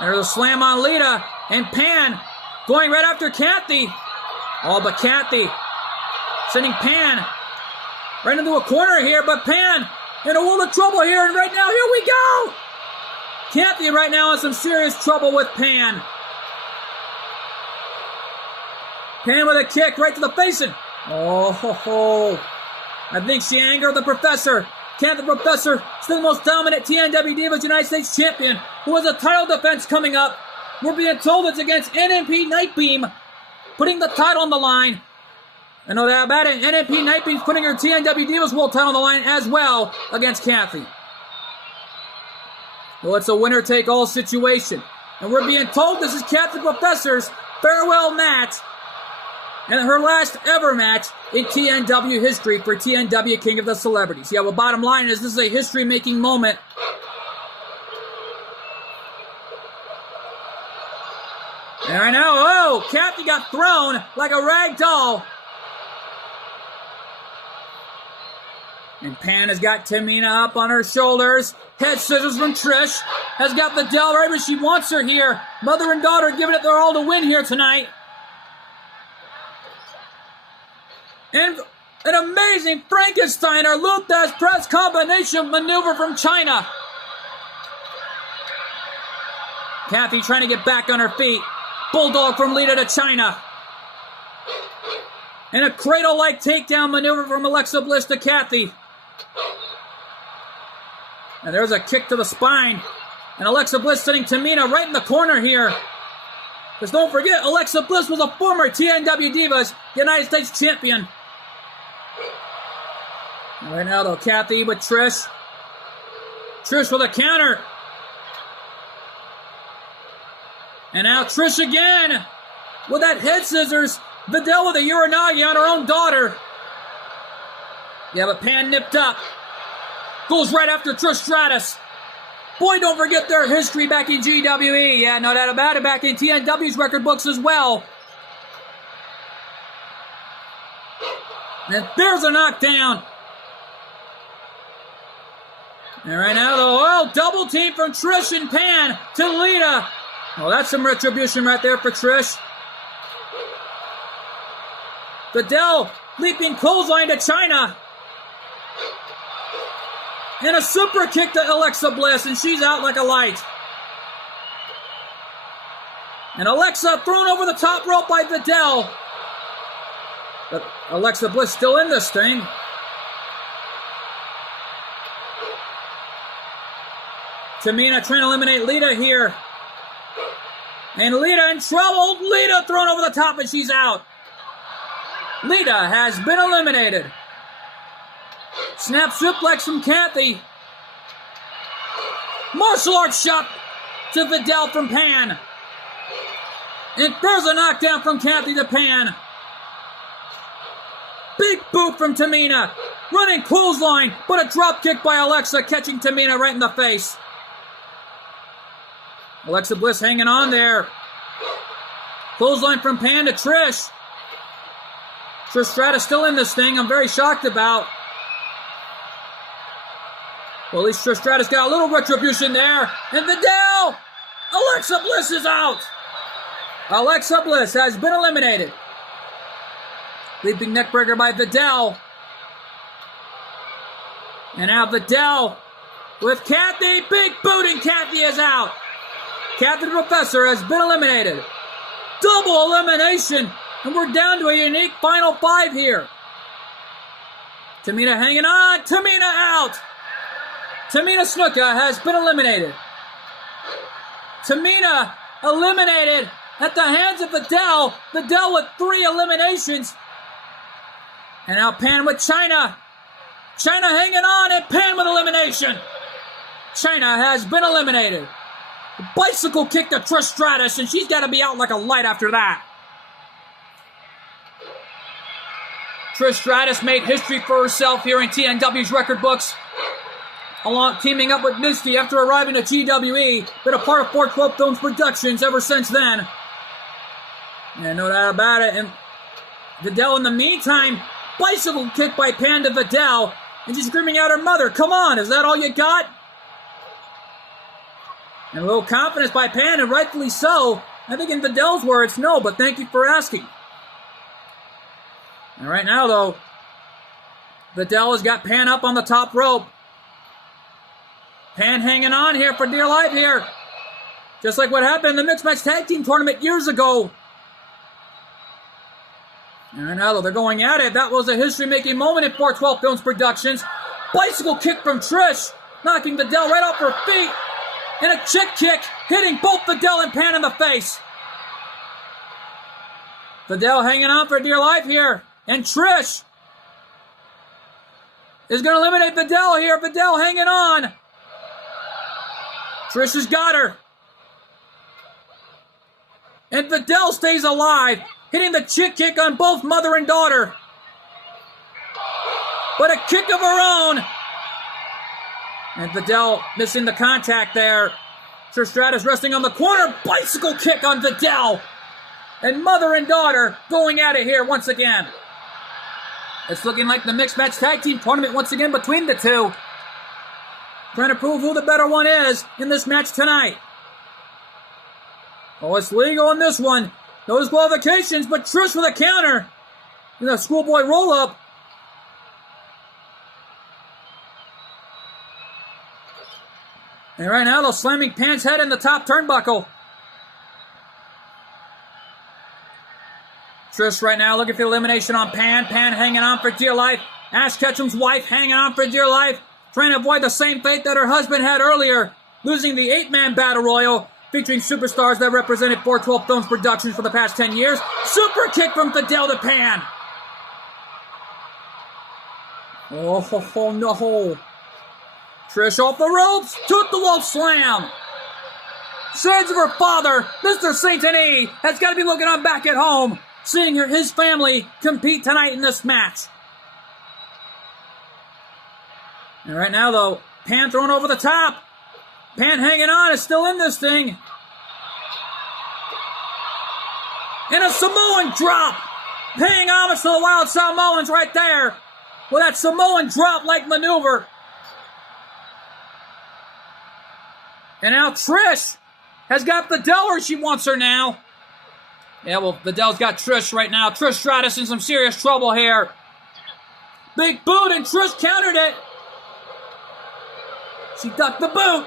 There's a slam on Lita, and Pan going right after Kathy. Oh, but Kathy sending Pan right into a corner here, but Pan in a world of trouble here, and right now, here we go! Kathy right now in some serious trouble with Pan. Pan with a kick right to the face, and I think she angered the Professor. Kathy the Professor, still the most dominant TNW Divas United States champion, who has a title defense coming up. We're being told it's against NMP Nightbeam, putting the title on the line. I know that about it. NMP Nightbeam's putting her TNW Divas World title on the line as well against Kathy. Well, it's a winner-take-all situation. And we're being told this is Kathy the Professor's farewell match and her last ever match in TNW history for TNW King of the Celebrities. Yeah, well, bottom line is this is a history-making moment. And right now, Kathy got thrown like a rag doll. And Pan has got Tamina up on her shoulders. Head scissors from Trish. Has got Vidal right where she wants her here. Mother and daughter giving it their all to win here tonight. And an amazing Frankenstein or Luthez press combination maneuver from China. Kathy trying to get back on her feet. Bulldog from Lita to China. And a cradle-like takedown maneuver from Alexa Bliss to Kathy. And there's a kick to the spine. And Alexa Bliss sitting Tamina right in the corner here. Because don't forget, Alexa Bliss was a former TNW Divas United States champion. And right now, though, Kathy with Trish. Trish with a counter. And now Trish again with that head scissors. Vidal with a Uranagi on her own daughter. Yeah, but Pan nipped up. Goes right after Trish Stratus. Boy, don't forget their history back in GWE. Yeah, no doubt about it, back in TNW's record books as well. And there's a knockdown. And right now, though, double team from Trish and Pan to Lita. Oh, that's some retribution right there for Trish. Vidal leaping clothesline to China. And a super kick to Alexa Bliss, and she's out like a light. And Alexa thrown over the top rope by Vidal. But Alexa Bliss still in this thing. Tamina trying to eliminate Lita here. And Lita in trouble. Lita thrown over the top, and she's out. Lita has been eliminated. Snap suplex from Kathy. Martial arts shot to Vidal from Pan. And there's a knockdown from Kathy to Pan. Big boot from Tamina. Running clothesline, but a drop kick by Alexa catching Tamina right in the face. Alexa Bliss hanging on there. Clothesline from Pan to Trish. Trish Stratus still in this thing. I'm very shocked about. Well, at least Trish Stratus got a little retribution there. And Vidal! Alexa Bliss is out! Alexa Bliss has been eliminated. Leaping neckbreaker by Vidal. And now Vidal with Kathy. Big boot, and Kathy is out. Kathy the Professor has been eliminated. Double elimination. And we're down to a unique final 5 here. Tamina hanging on. Tamina out. Tamina Snuka has been eliminated. Tamina eliminated at the hands of Vidal. Vidal with 3 eliminations. And now Pan with Chyna. Chyna hanging on, and Pan with elimination. Chyna has been eliminated. Bicycle kick to Trish Stratus, and she's got to be out like a light after that. Trish Stratus made history for herself here in TNW's record books, teaming up with Misty after arriving at GWE, been a part of 412 Films Productions ever since then. Yeah, no doubt about it. And Vidal, in the meantime, bicycle kick by Pan to Vidal, and she's screaming out her mother. Come on, is that all you got? And a little confidence by Pan, and rightfully so. I think in Vidal's words, no, but thank you for asking. And right now, though, Vidal has got Pan up on the top rope. Pan hanging on here for dear life here. Just like what happened in the Mixed Match Tag Team Tournament years ago. And right now, though, they're going at it. That was a history-making moment in 412 Films Productions. Bicycle kick from Trish, knocking Vidal right off her feet. And a chick kick, hitting both Vidal and Pan in the face. Vidal hanging on for dear life here. And Trish is going to eliminate Vidal here. Vidal hanging on. Trish has got her. And Vidal stays alive, hitting the chick kick on both mother and daughter. But a kick of her own. And Vidal missing the contact there. Trish Stratus resting on the corner. Bicycle kick on Vidal. And mother and daughter going at it here once again. It's looking like the Mixed Match Tag Team Tournament once again between the two. Trying to prove who the better one is in this match tonight. Oh, it's legal in this one. No disqualifications, but Trish with a counter. And a schoolboy roll-up. And right now, they're slamming Pan's head in the top turnbuckle. Trish right now looking for the elimination on Pan. Pan hanging on for dear life. Ash Ketchum's wife hanging on for dear life. Trying to avoid the same fate that her husband had earlier. Losing the 8-man Battle Royal. Featuring superstars that represented 412 Films Productions for the past 10 years. Super kick from Vidal to Pan. Oh, no. Trish off the ropes. Took the wall slam. Sins of her father, Mr. Saint Denis, has got to be looking on back at home. Seeing his family compete tonight in this match. And right now, though, Pan thrown over the top. Pan hanging on, is still in this thing. And a Samoan drop. Paying homage to the Wild Samoans right there. With that Samoan drop-like maneuver. And now Trish has got Vidal where she wants her now. Yeah, well, Vidal's got Trish right now. Trish Stratus in some serious trouble here. Big boot, and Trish countered it. She ducked the boot.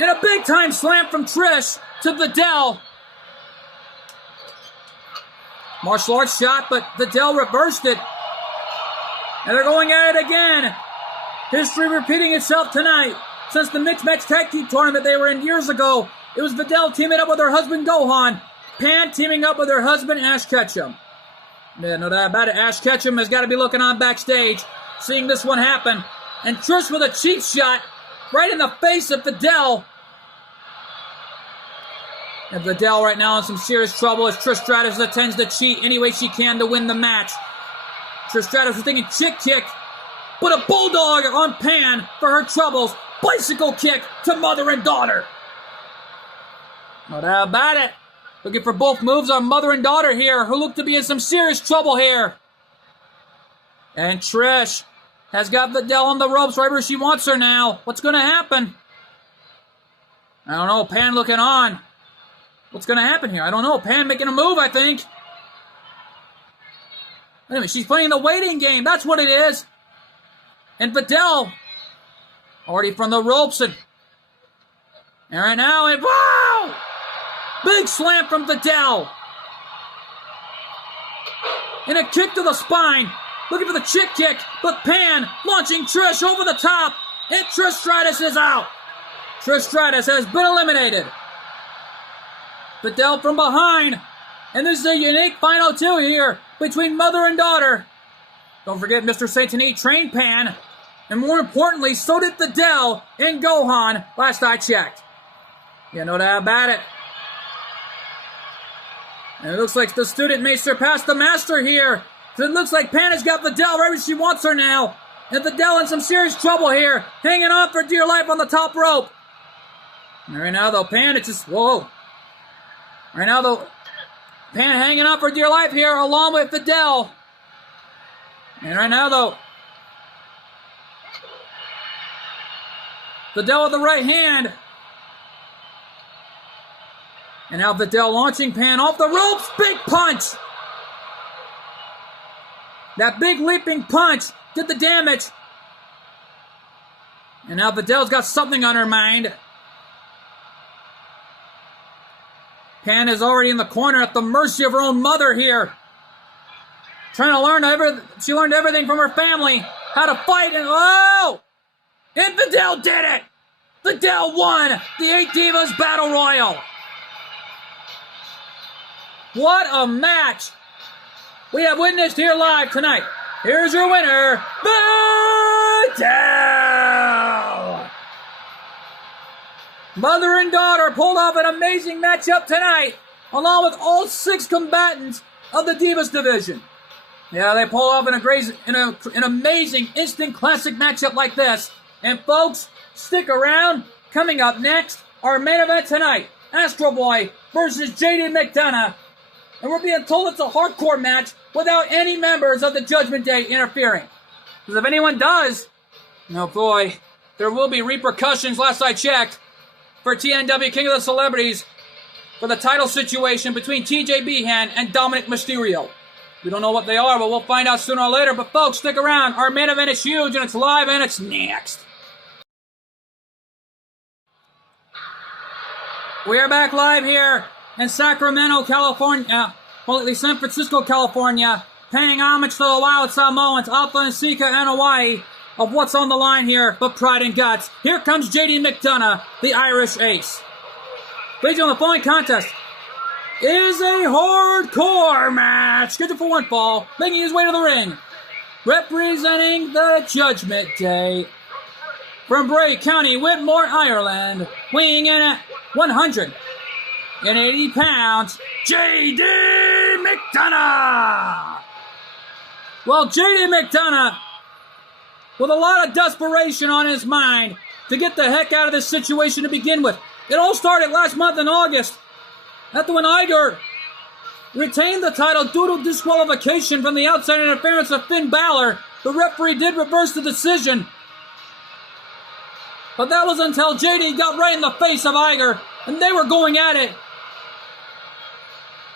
And a big-time slam from Trish to Vidal. Martial arts shot, but Vidal reversed it. And they're going at it again. History repeating itself tonight. Since the Mixed Match Tag Team Tournament they were in years ago, it was Vidal teaming up with her husband Gohan. Pan teaming up with her husband Ash Ketchum. Yeah, no doubt about it. Ash Ketchum has got to be looking on backstage, seeing this one happen. And Trish with a cheap shot right in the face of Vidal. And Vidal right now in some serious trouble as Trish Stratus attempts to cheat any way she can to win the match. Trish Stratus was thinking chick kick, but a bulldog on Pan for her troubles. Bicycle kick to mother and daughter. No doubt about it. Looking for both moves on mother and daughter here, who look to be in some serious trouble here. And Trish has got Vidal on the ropes right where she wants her now. What's going to happen? I don't know. Pan looking on. What's going to happen here? I don't know. Pan making a move, I think. Wait a minute, she's playing the waiting game. That's what it is. And Vidal, already from the ropes, and right now, and wow! Big slam from Vidal. And a kick to the spine. Looking for the chick kick, but Pan launching Trish over the top. And Trish Stratus is out. Trish Stratus has been eliminated. Vidal from behind. And this is a unique final two here between mother and daughter. Don't forget Mr. Satan trained Pan. And more importantly, so did Vidal and Gohan last I checked. Yeah, no doubt about it. And it looks like the student may surpass the master here. So it looks like Pan has got Vidal right where she wants her now. And Vidal in some serious trouble here. Hanging on for dear life on the top rope. And right now, though, Pan, it's just, whoa. Right now, though, Pan hanging on for dear life here along with Vidal. And right now, though, Vidal with the right hand. And now Vidal launching Pan off the ropes. Big punch. That big leaping punch did the damage. And now Vidal's got something on her mind. Pan is already in the corner at the mercy of her own mother here. Trying to learn she learned everything from her family. How to fight and oh! And Vidal did it! Vidal won the 8 Divas Battle Royal. What a match we have witnessed here live tonight. Here's your winner, Vidal! Mother and daughter pulled off an amazing matchup tonight, along with all 6 combatants of the Divas division. Yeah, they pull off an amazing instant classic matchup like this. And folks, stick around. Coming up next, our main event tonight, Astro Boy versus JD McDonagh. And we're being told it's a hardcore match without any members of the Judgment Day interfering. Because if anyone does, oh boy, there will be repercussions, last I checked, for TNW King of the Celebrities for the title situation between TJ Behan and Dominic Mysterio. We don't know what they are, but we'll find out sooner or later. But folks, stick around. Our main event is huge, and it's live, and it's next. We are back live here in Sacramento, California. Well, at least San Francisco, California. Paying homage to the Wild Samoans, Alpha and Sika and Hawaii, of what's on the line here, but pride and guts. Here comes JD McDonagh, the Irish Ace. Ladies and gentlemen, the following contest is a hardcore match scheduled for one fall, making his way to the ring. Representing the Judgment Day from Bray County, Whitmore, Ireland, weighing in at 180 pounds, JD McDonagh! Well, JD McDonagh, with a lot of desperation on his mind to get the heck out of this situation to begin with. It all started last month in August, after when Iger retained the title due to disqualification from the outside interference of Finn Balor. The referee did reverse the decision. But that was until JD got right in the face of Iger, and they were going at it.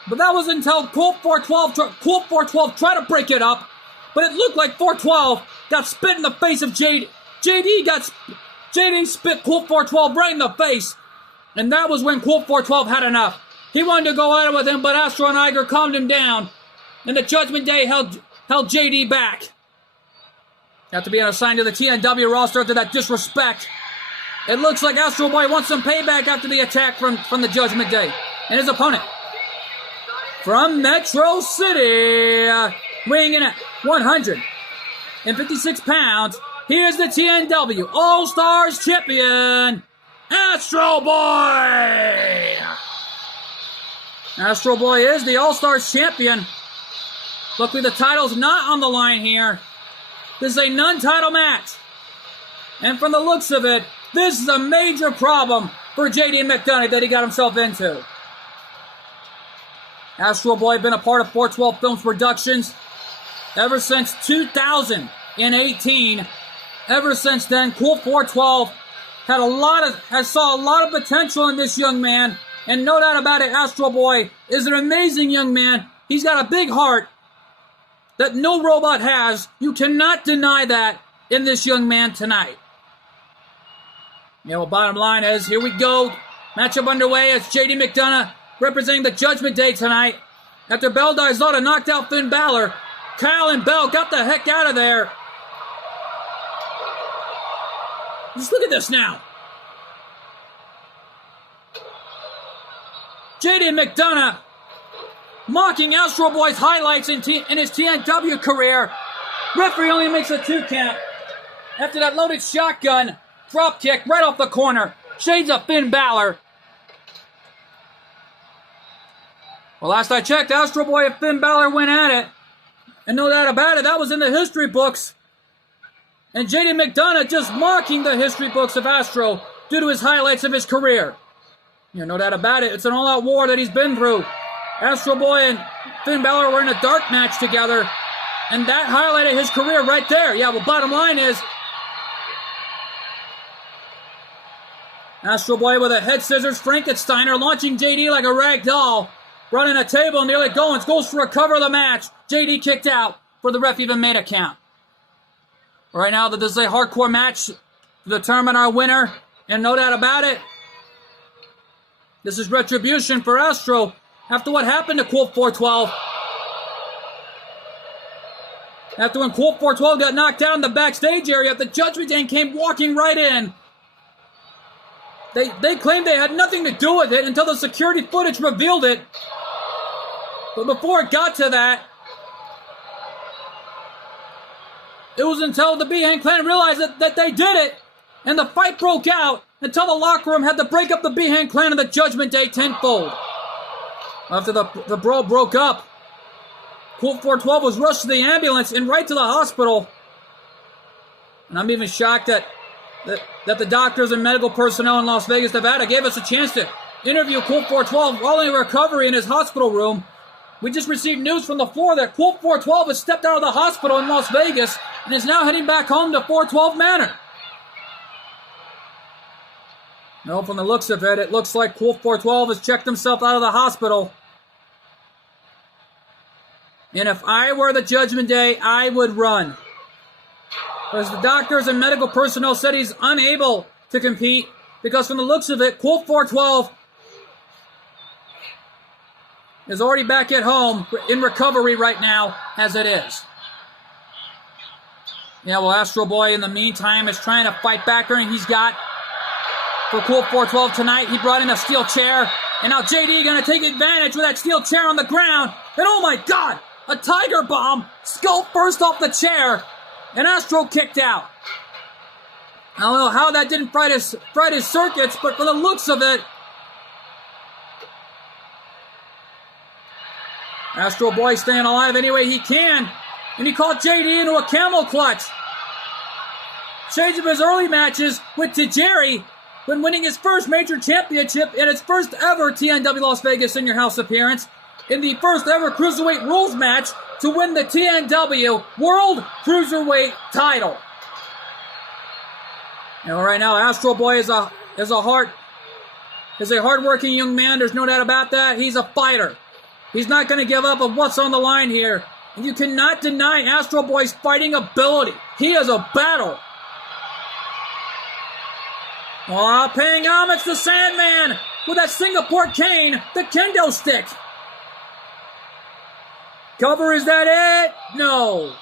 But that was until Colt 412 tried to break it up, but it looked like 412 got spit in the face of JD. JD spit Colt 412 right in the face, and that was when Colt 412 had enough. He wanted to go at it with him, but Astro and Iger calmed him down, and the Judgment Day held JD back. After being assigned to the TNW roster after that disrespect, it looks like Astro Boy wants some payback after the attack from the Judgment Day. And his opponent, from Metro City, weighing in at 156 pounds, here's the TNW All-Stars Champion, Astro Boy! Astro Boy is the All-Stars Champion. Luckily, the title's not on the line here. This is a non-title match. And from the looks of it, this is a major problem for JD McDonagh that he got himself into. Astro Boy been a part of 412 Films Productions ever since 2018. Ever since then, Cool 412 saw a lot of potential in this young man, And no doubt about it, Astro Boy is an amazing young man. He's got a big heart that no robot has. You cannot deny that in this young man tonight. Bottom line is, here we go. Matchup underway as JD McDonagh representing the Judgment Day tonight. After Bell Daizoda knocked out Finn Balor, Kyle and Bell got the heck out of there. Just look at this now. JD McDonagh mocking Astro Boy's highlights in his TNW career. Referee only makes a 2 count. After that loaded shotgun drop kick right off the corner. Shades of Finn Balor. Well, last I checked, Astro Boy and Finn Balor went at it. And no doubt about it, that was in the history books. And JD McDonagh just mocking the history books of Astro due to his highlights of his career. No doubt about it, it's an all-out war that he's been through. Astro Boy and Finn Balor were in a dark match together, and that highlighted his career right there. Yeah, well, bottom line is, Astro Boy with a head scissors Frankensteiner launching JD like a rag doll. Brought in a table, nearly Goins goes for a cover of the match. JD kicked out for the ref even made a count. Right now, this is a hardcore match to determine our winner, and no doubt about it, this is retribution for Astro after what happened to Colt 412. After when Colt 412 got knocked out in the backstage area, the Judgment Day came walking right in. They claimed they had nothing to do with it until the security footage revealed it. But before it got to that, it was until the Behan clan realized that they did it, and the fight broke out until the locker room had to break up the Behan clan and the Judgment Day tenfold. After the brawl broke up, Colt 412 was rushed to the ambulance and right to the hospital. And I'm even shocked that the doctors and medical personnel in Las Vegas, Nevada gave us a chance to interview Colt 412 while in recovery in his hospital room. We just received news from the floor that Colt 412 has stepped out of the hospital in Las Vegas and is now heading back home to 412 Manor. No, from the looks of it, it looks like Colt 412 has checked himself out of the hospital. And if I were the Judgment Day, I would run. Because the doctors and medical personnel said he's unable to compete because from the looks of it, Colt 412 is already back at home in recovery right now as it is. Yeah, well, Astro Boy in the meantime is trying to fight back and he's got for Colt 412 tonight. He brought in a steel chair and now JD going to take advantage with that steel chair on the ground. And oh my God, a Tiger Bomb, skull first off the chair. And Astro kicked out. I don't know how that didn't fright his circuits, but from the looks of it, Astro Boy staying alive any way he can. And he caught JD into a camel clutch. Shades of his early matches with Tajiri when winning his first major championship in his first ever TNW Las Vegas Senior House appearance in the first ever Cruiserweight Rules match to win the TNW World Cruiserweight title. And right now, Astro Boy is a hard-working young man. There's no doubt about that. He's a fighter. He's not going to give up on what's on the line here. And you cannot deny Astro Boy's fighting ability. He is a battle. Paying homage to Sandman with that Singapore cane, the kendo stick. Cover, is that it? No.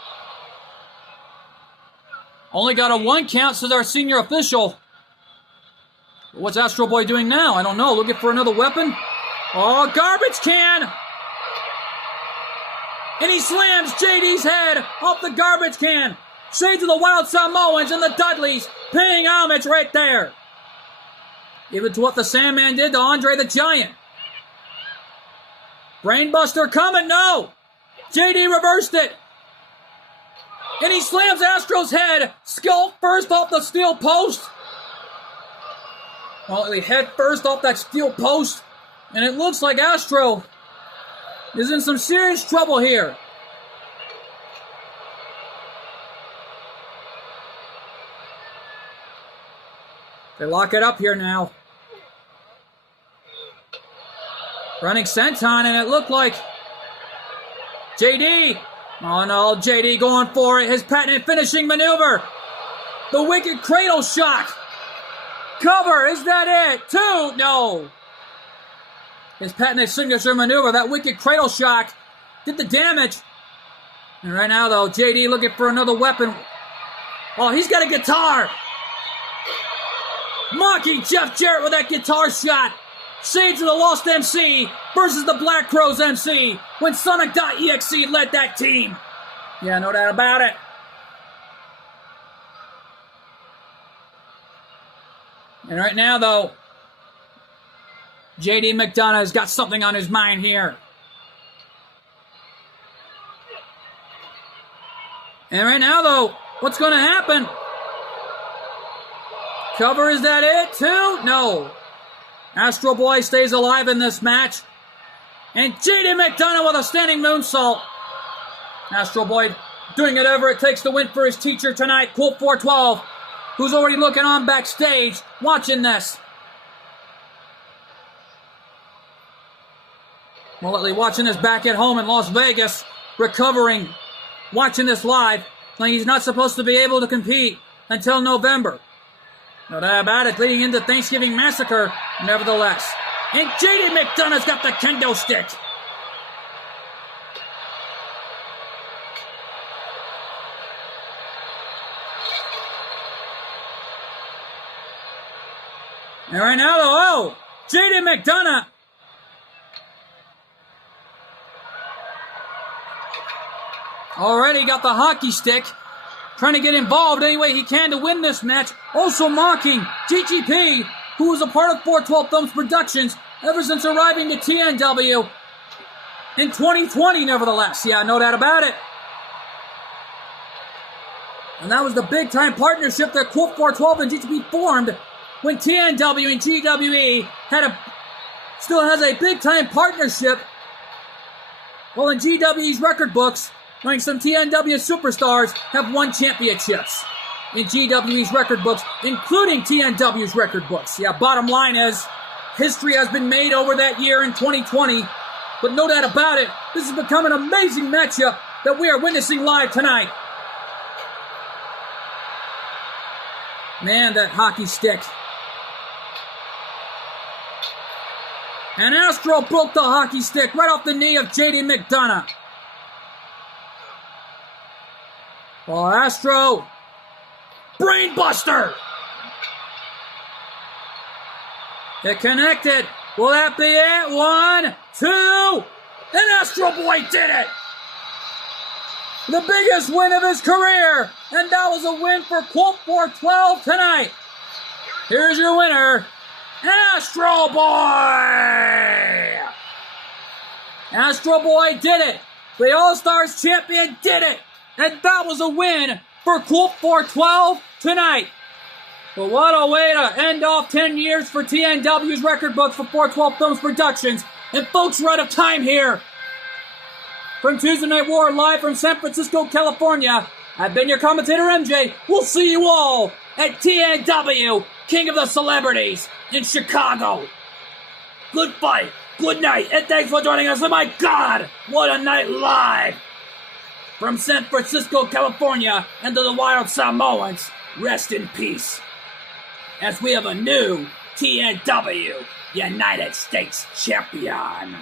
Only got a 1 count, says our senior official. What's Astro Boy doing now? I don't know. Looking for another weapon? Oh, garbage can! And he slams JD's head off the garbage can. Shades of the Wild Samoans and the Dudleys paying homage right there. Even to what the Sandman did to Andre the Giant. Brainbuster coming? No! JD reversed it. And he slams Astro's head, skull first off the steel post. Well, he head first off that steel post. And it looks like Astro is in some serious trouble here. They lock it up here now. Running senton, and it looked like JD. Oh no, JD going for it. His patented finishing maneuver. The wicked cradle shock. Cover, is that it? 2, no. His patented signature maneuver, that wicked cradle shock, did the damage. And right now, though, JD looking for another weapon. Oh, he's got a guitar. Mocking Jeff Jarrett with that guitar shot. Shades of the Lost MC versus the Black Crowes MC when Sonic.exe led that team. Yeah, no doubt about it. And right now, though, JD McDonough has got something on his mind here. And right now, though, what's going to happen? Cover, is that it, too? No. Astro Boy stays alive in this match. And JD McDonough with a standing moonsault. Astro Boy doing whatever it takes to win for his teacher tonight, Colt 412, who's already looking on backstage, watching this. Mulletly watching this back at home in Las Vegas, recovering, watching this live, like he's not supposed to be able to compete until November. No doubt about it, leading into Thanksgiving Massacre, nevertheless. And JD McDonough's got the kendo stick. And right now, though, JD McDonough already got the hockey stick, trying to get involved any way he can to win this match. Also mocking GGP, who was a part of 412 Thumbs Productions ever since arriving to TNW in 2020, nevertheless. Yeah, no doubt about it. And that was the big-time partnership that Colt 412 and GGP formed when TNW and GWE still has a big-time partnership. Well, in GWE's record books, knowing some TNW superstars have won championships in GWE's record books, including TNW's record books. Yeah, bottom line is, history has been made over that year in 2020, but no doubt about it, this has become an amazing matchup that we are witnessing live tonight. Man, that hockey stick. And Astro broke the hockey stick right off the knee of JD McDonough. Well, Astro, Brainbuster! It connected. Will that be it? 1, 2, and Astro Boy did it! The biggest win of his career, and that was a win for Colt 412 tonight. Here's your winner, Astro Boy! Astro Boy did it! The All-Stars champion did it! And that was a win for Colt 412 tonight. But what a way to end off 10 years for TNW's record books for 412 Thumbs Productions. And folks, we're out of time here. From Tuesday Night War, live from San Francisco, California, I've been your commentator, MJ. We'll see you all at TNW, King of the Celebrities, in Chicago. Good fight, good night, and thanks for joining us. Oh my God, what a night live. From San Francisco, California, and to the Wild Samoans, rest in peace. As we have a new TNW United States Champion.